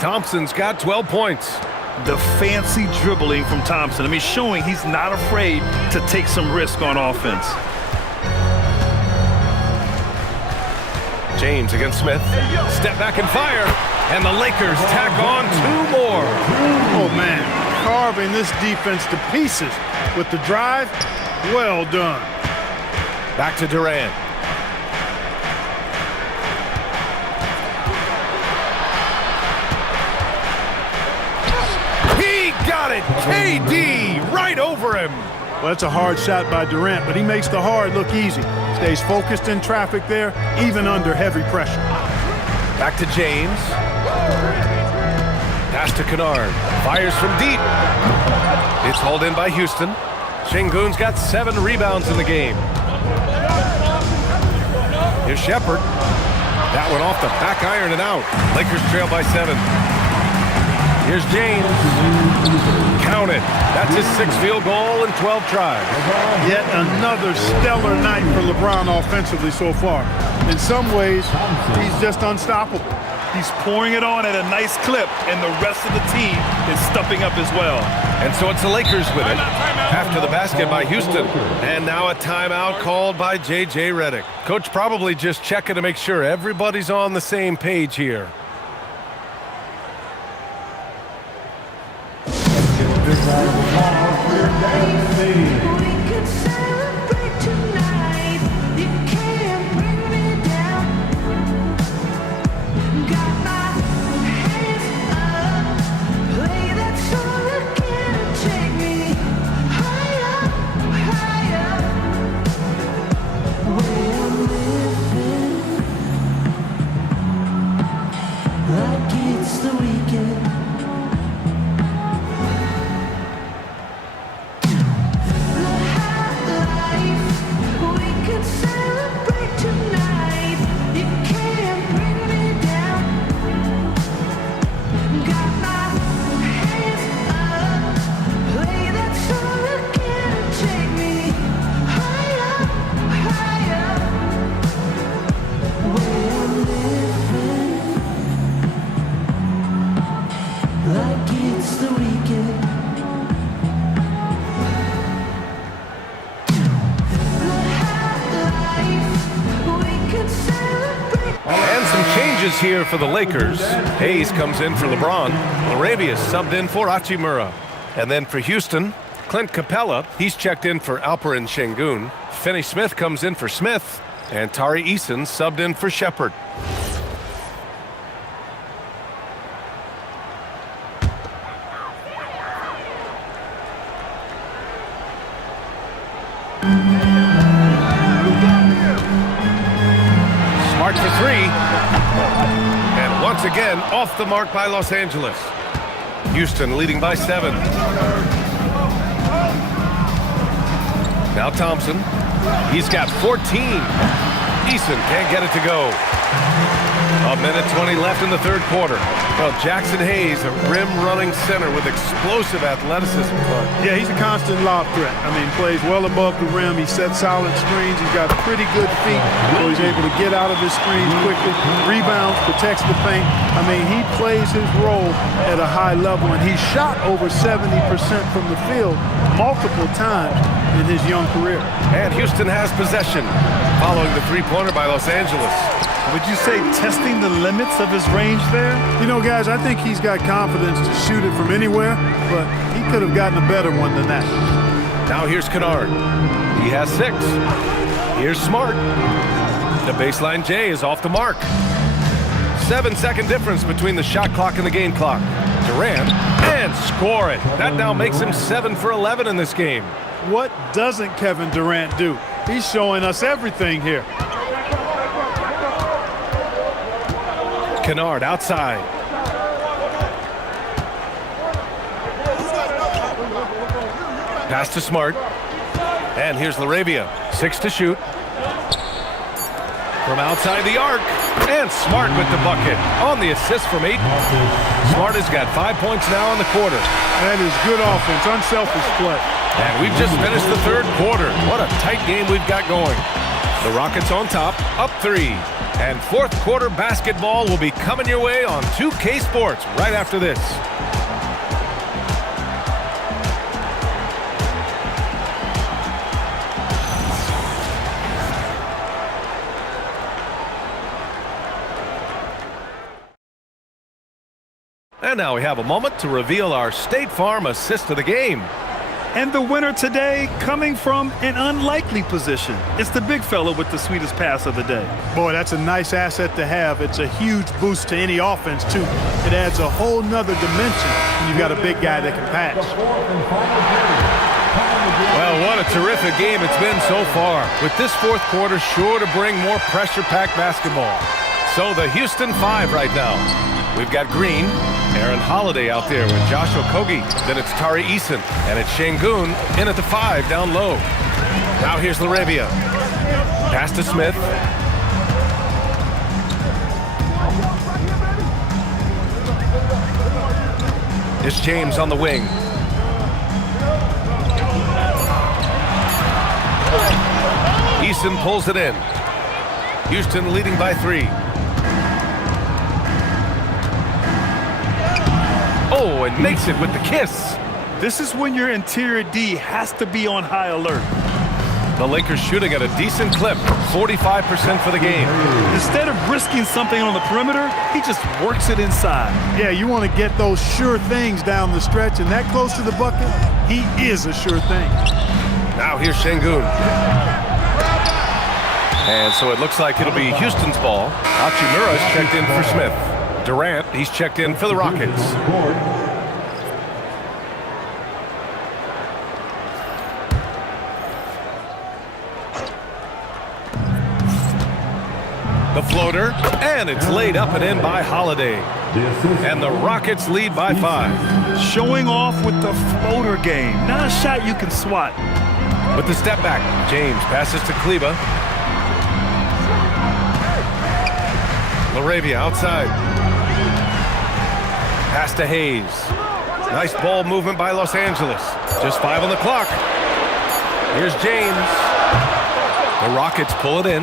Thompson's got 12 points. The fancy dribbling from Thompson. I mean, showing he's not afraid to take some risk on offense. James against Smith. Step back and fire. And the Lakers tack on 2 more. Oh, man. Carving this defense to pieces with the drive. Well done. Back to Durant. He got it. KD right over him. Well, that's a hard shot by Durant, but he makes the hard look easy. Stays focused in traffic there, even under heavy pressure. Back to James. Pass to Kennard. Fires from deep. It's hauled in by Houston. Şengün's got 7 rebounds in the game. Here's Shepherd. That one off the back iron and out. Lakers trail by 7. Here's James. Count it. That's his 6th field goal in 12 tries. Yet another stellar night for LeBron offensively so far. In some ways, he's just unstoppable. He's pouring it on at a nice clip, and the rest of the team is stepping up as well. And so it's the Lakers with it. After the basket by Houston. And now a timeout called by J.J. Redick. Coach probably just checking to make sure everybody's on the same page here. Here for the Lakers. Hayes comes in for LeBron. Larabia's subbed in for Hachimura. And then for Houston, Clint Capella, he's checked in for Alperen Şengün. Finney Smith comes in for Smith. And Tari Eason subbed in for Shepherd. Smart for 3. And once again, off the mark by Los Angeles. Houston leading by 7. Now Thompson. He's got 14. Eason can't get it to go. A minute 20 left in the third quarter. Well, Jackson Hayes, a rim-running center with explosive athleticism. Yeah, he's a constant lob threat. I mean, plays well above the rim. He sets solid screens. He's got pretty good feet, so he's able to get out of his screens quickly, rebounds, protects the paint. I mean, he plays his role at a high level, and he shot over 70% from the field multiple times in his young career. And Houston has possession following the three-pointer by Los Angeles. Would you say testing the limits of his range there? You know, guys, I think he's got confidence to shoot it from anywhere, but he could have gotten a better one than that. Now here's Kennard. He has 6. Here's Smart. The baseline J is off the mark. 7-second difference between the shot clock and the game clock. Durant, and score it. That now makes him 7 for 11 in this game. What doesn't Kevin Durant do? He's showing us everything here. Kennard outside. Pass to Smart. And here's LaRavia. 6 to shoot. From outside the arc. And Smart with the bucket. On the assist from Ayton. Smart has got 5 points now in the quarter. That is good offense, unselfish play. And we've just finished the third quarter. What a tight game we've got going. The Rockets on top, up 3. And fourth quarter basketball will be coming your way on 2K Sports right after this. And now we have a moment to reveal our State Farm assist of the game. And the winner today coming from an unlikely position. It's the big fella with the sweetest pass of the day. Boy, that's a nice asset to have. It's a huge boost to any offense, too. It adds a whole nother dimension when you've got a big guy that can pass. Well, what a terrific game it's been so far. With this fourth quarter sure to bring more pressure-packed basketball. So the Houston 5 right now. We've got Green, Aaron Holiday out there with Josh Okogie. Then it's Tari Eason, and it's Şengün in at the 5 down low. Now here's LaRavia. Pass to Smith. It's James on the wing. Eason pulls it in. Houston leading by 3. Oh, and makes it with the kiss. This is when your interior D has to be on high alert. The Lakers shooting at a decent clip, 45% for the game. Instead of risking something on the perimeter, he just works it inside. Yeah, you want to get those sure things down the stretch, and that close to the bucket, he is a sure thing. Now here's Şengün. And so it looks like it'll be Houston's ball. Hachimura's checked in for Smith. Durant, he's checked in for the Rockets. The floater, and it's laid up and in by Holiday. And the Rockets lead by 5. Showing off with the floater game. Not a shot you can swat. With the step back, James passes to Kleba. LaRavia outside. Pass to Hayes. Nice ball movement by Los Angeles. Just 5 on the clock. Here's James. The Rockets pull it in.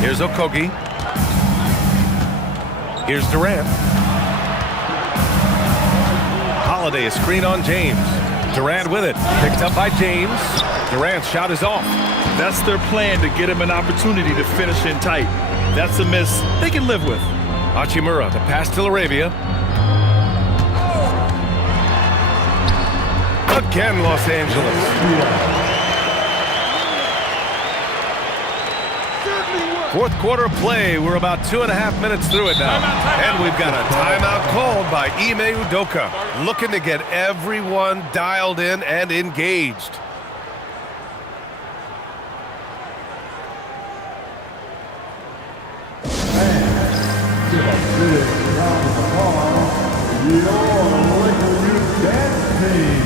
Here's Okogie. Here's Durant. Holiday is screen on James. Durant with it. Picked up by James. Durant's shot is off. That's their plan, to get him an opportunity to finish in tight. That's a miss they can live with. Hachimura, the pass to LaRavia. Again, Los Angeles. Fourth quarter of play. We're about 2.5 minutes through it now. And we've got a timeout called by Ime Udoka, looking to get everyone dialed in and engaged. Sitting down to the ball, your Laker Youth Dance Team.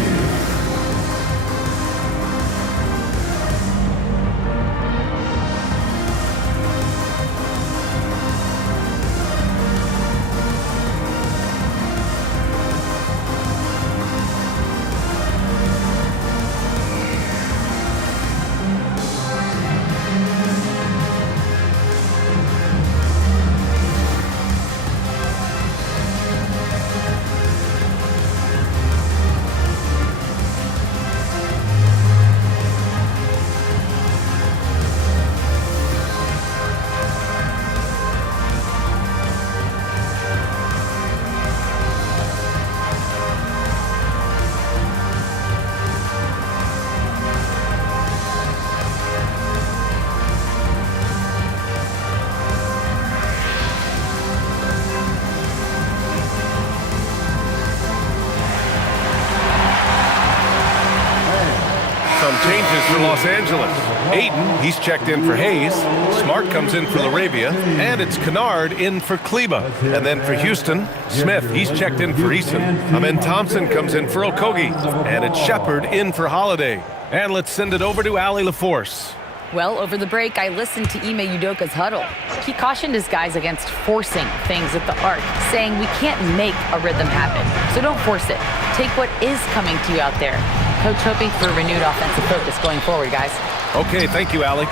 Some changes for Los Angeles. Aiden, he's checked in for Hayes. Smart comes in for Laravia. And it's Kennard in for Kleba. And then for Houston, Smith, he's checked in for Eason. Amen Thompson comes in for Okogie. And it's Shepard in for Holiday. And let's send it over to Allie LaForce. Well, over the break, I listened to Ime Udoka's huddle. He cautioned his guys against forcing things at the arc, saying we can't make a rhythm happen, so don't force it. Take what is coming to you out there. Coach hoping for renewed offensive focus going forward, guys. Okay, thank you, Allie.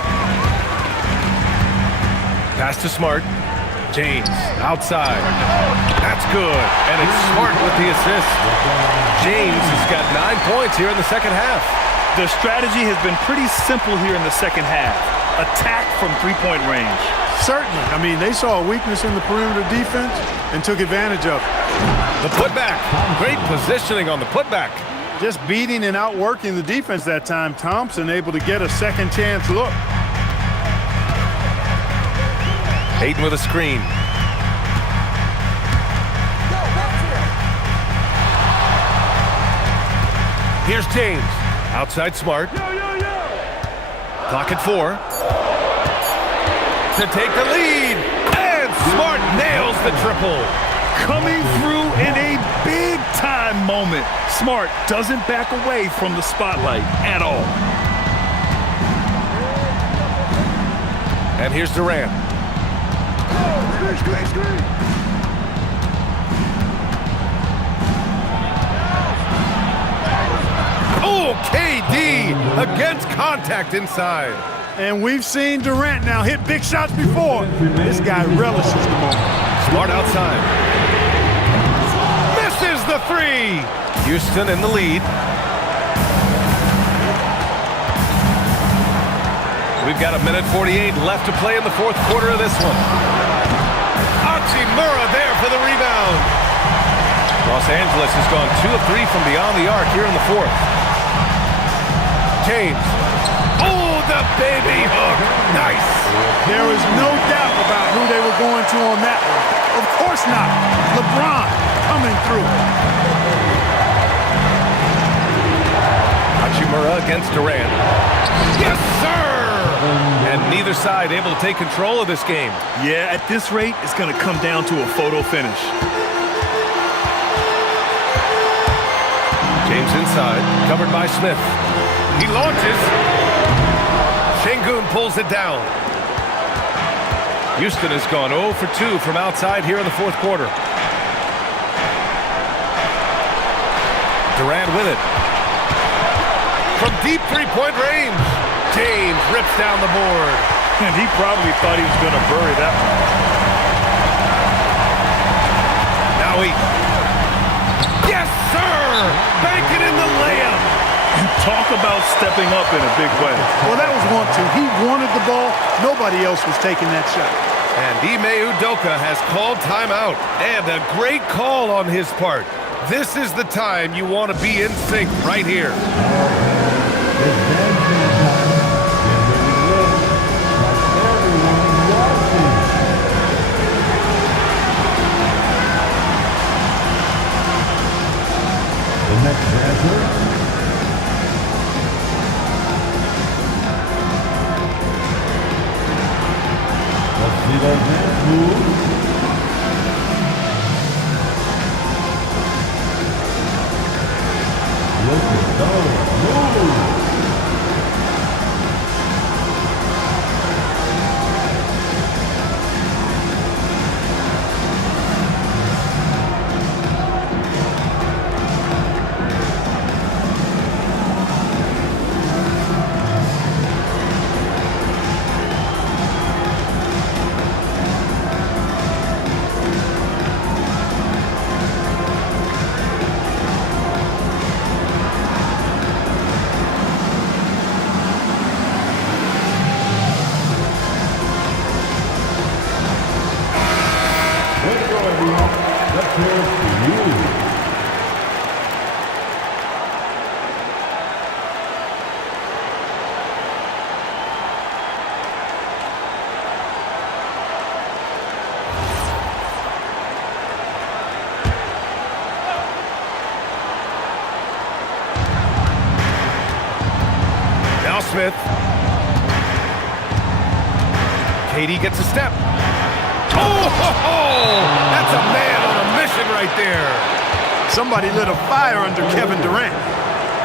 Pass to Smart. James, outside. That's good, and it's Smart with the assist. James has got 9 points here in the second half. The strategy has been pretty simple here in the second half. Attack from three-point range. Certainly. I mean, they saw a weakness in the perimeter defense and took advantage of it. The putback. Great positioning on the putback. Just beating and outworking the defense that time. Thompson able to get a second chance look. Aiden with a screen. Here's James. Outside Smart. Clock at 4. To take the lead. And Smart nails the triple. Coming through in a big-time moment. Smart doesn't back away from the spotlight at all. And here's Durant. Oh, KD against contact inside. And we've seen Durant now hit big shots before. This guy relishes the moment. Smart outside. Misses the three. Houston in the lead. We've got 1:48 left to play in the fourth quarter of this one. Hachimura there for the rebound. Los Angeles has gone 2 of 3 from beyond the arc here in the fourth. James. Oh, the baby hook. Nice. There was no doubt about who they were going to on that one. Of course not. LeBron coming through. Hachimura against Durant. Yes, sir! And neither side able to take control of this game. Yeah, at this rate, it's going to come down to a photo finish. James inside, covered by Smith. He launches. Şengün pulls it down. Houston has gone 0 for 2 from outside here in the fourth quarter. Durant with it. From deep three-point range, James rips down the board. And he probably thought he was going to bury that one. Now he... Yes, sir! Bank it in the layup. Talk about stepping up in a big way. Well, that was 1-2. He wanted the ball. Nobody else was taking that shot. And Ime Udoka has called timeout. And a great call on his part. This is the time you want to be in sync right here. The next dancer, let's see those dance moves. Now Smith. Katie gets a step. Oh, that's a man on a mission right there. Somebody lit a fire under Kevin Durant.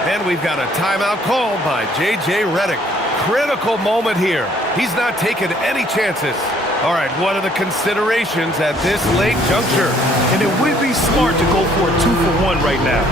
And we've got a timeout called by J.J. Redick. Critical moment here. He's not taking any chances. All right, what are the considerations at this late juncture? And it would be smart to go for a 2-for-1 right now.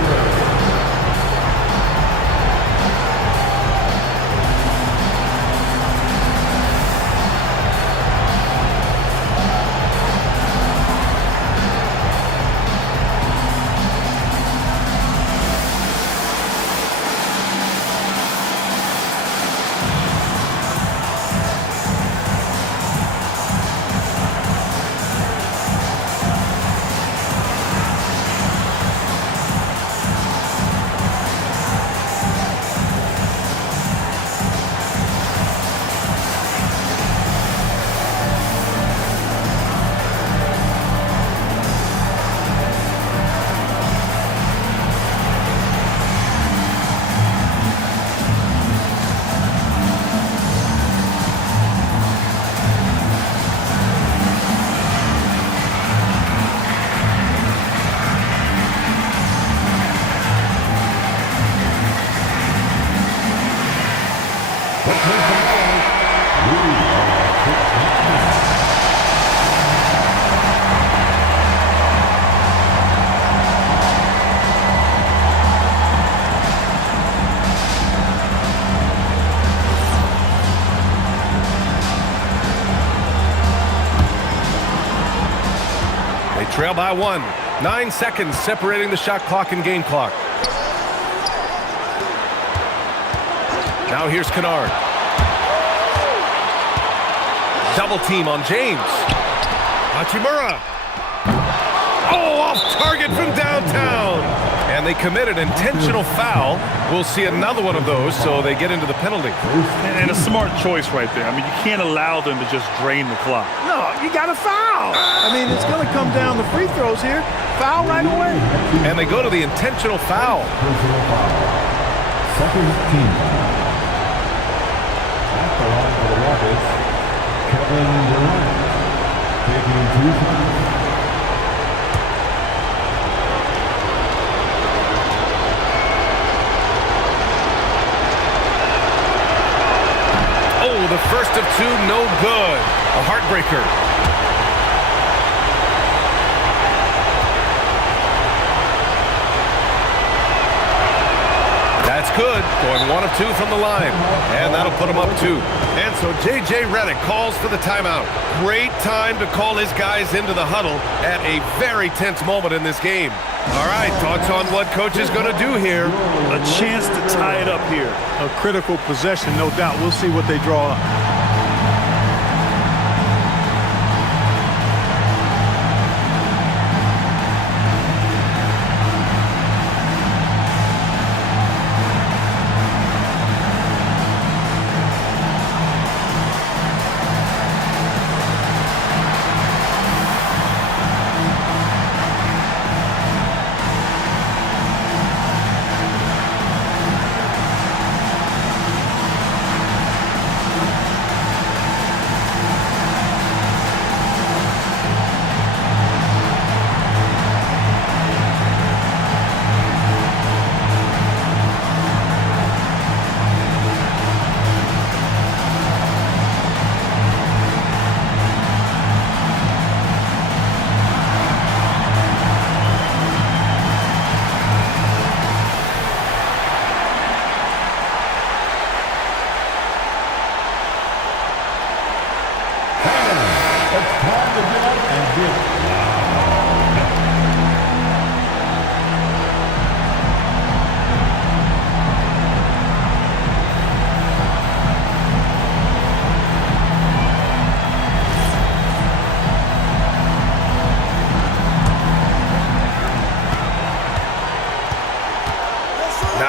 Trail by 1. 9 seconds separating the shot clock and game clock. Now here's Kennard. Double team on James. Hachimura. Oh, off target from downtown. And they commit an intentional foul. We'll see another one of those, so they get into the penalty. And a smart choice right there. I mean, you can't allow them to just drain the clock. No, you got to foul. I mean, it's going to come down to free throws here. Foul right away. And they go to the intentional foul. Personal foul. Second team. At the line for the Rockets, Kevin Durant. Taking 2 fouls. Oh, the first of 2, no good. A heartbreaker. That's good. Going 1 of 2 from the line. And that'll put him up 2. And so J.J. Redick calls for the timeout. Great time to call his guys into the huddle at a very tense moment in this game. All right, thoughts on what coach is going to do here? A chance to tie it up here. A critical possession, no doubt. We'll see what they draw up.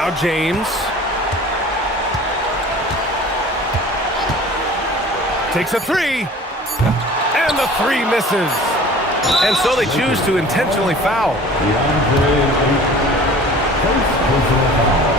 Now James. Takes a three. And the three misses. And so they choose to intentionally foul. DeAndre Ayton. First personal foul.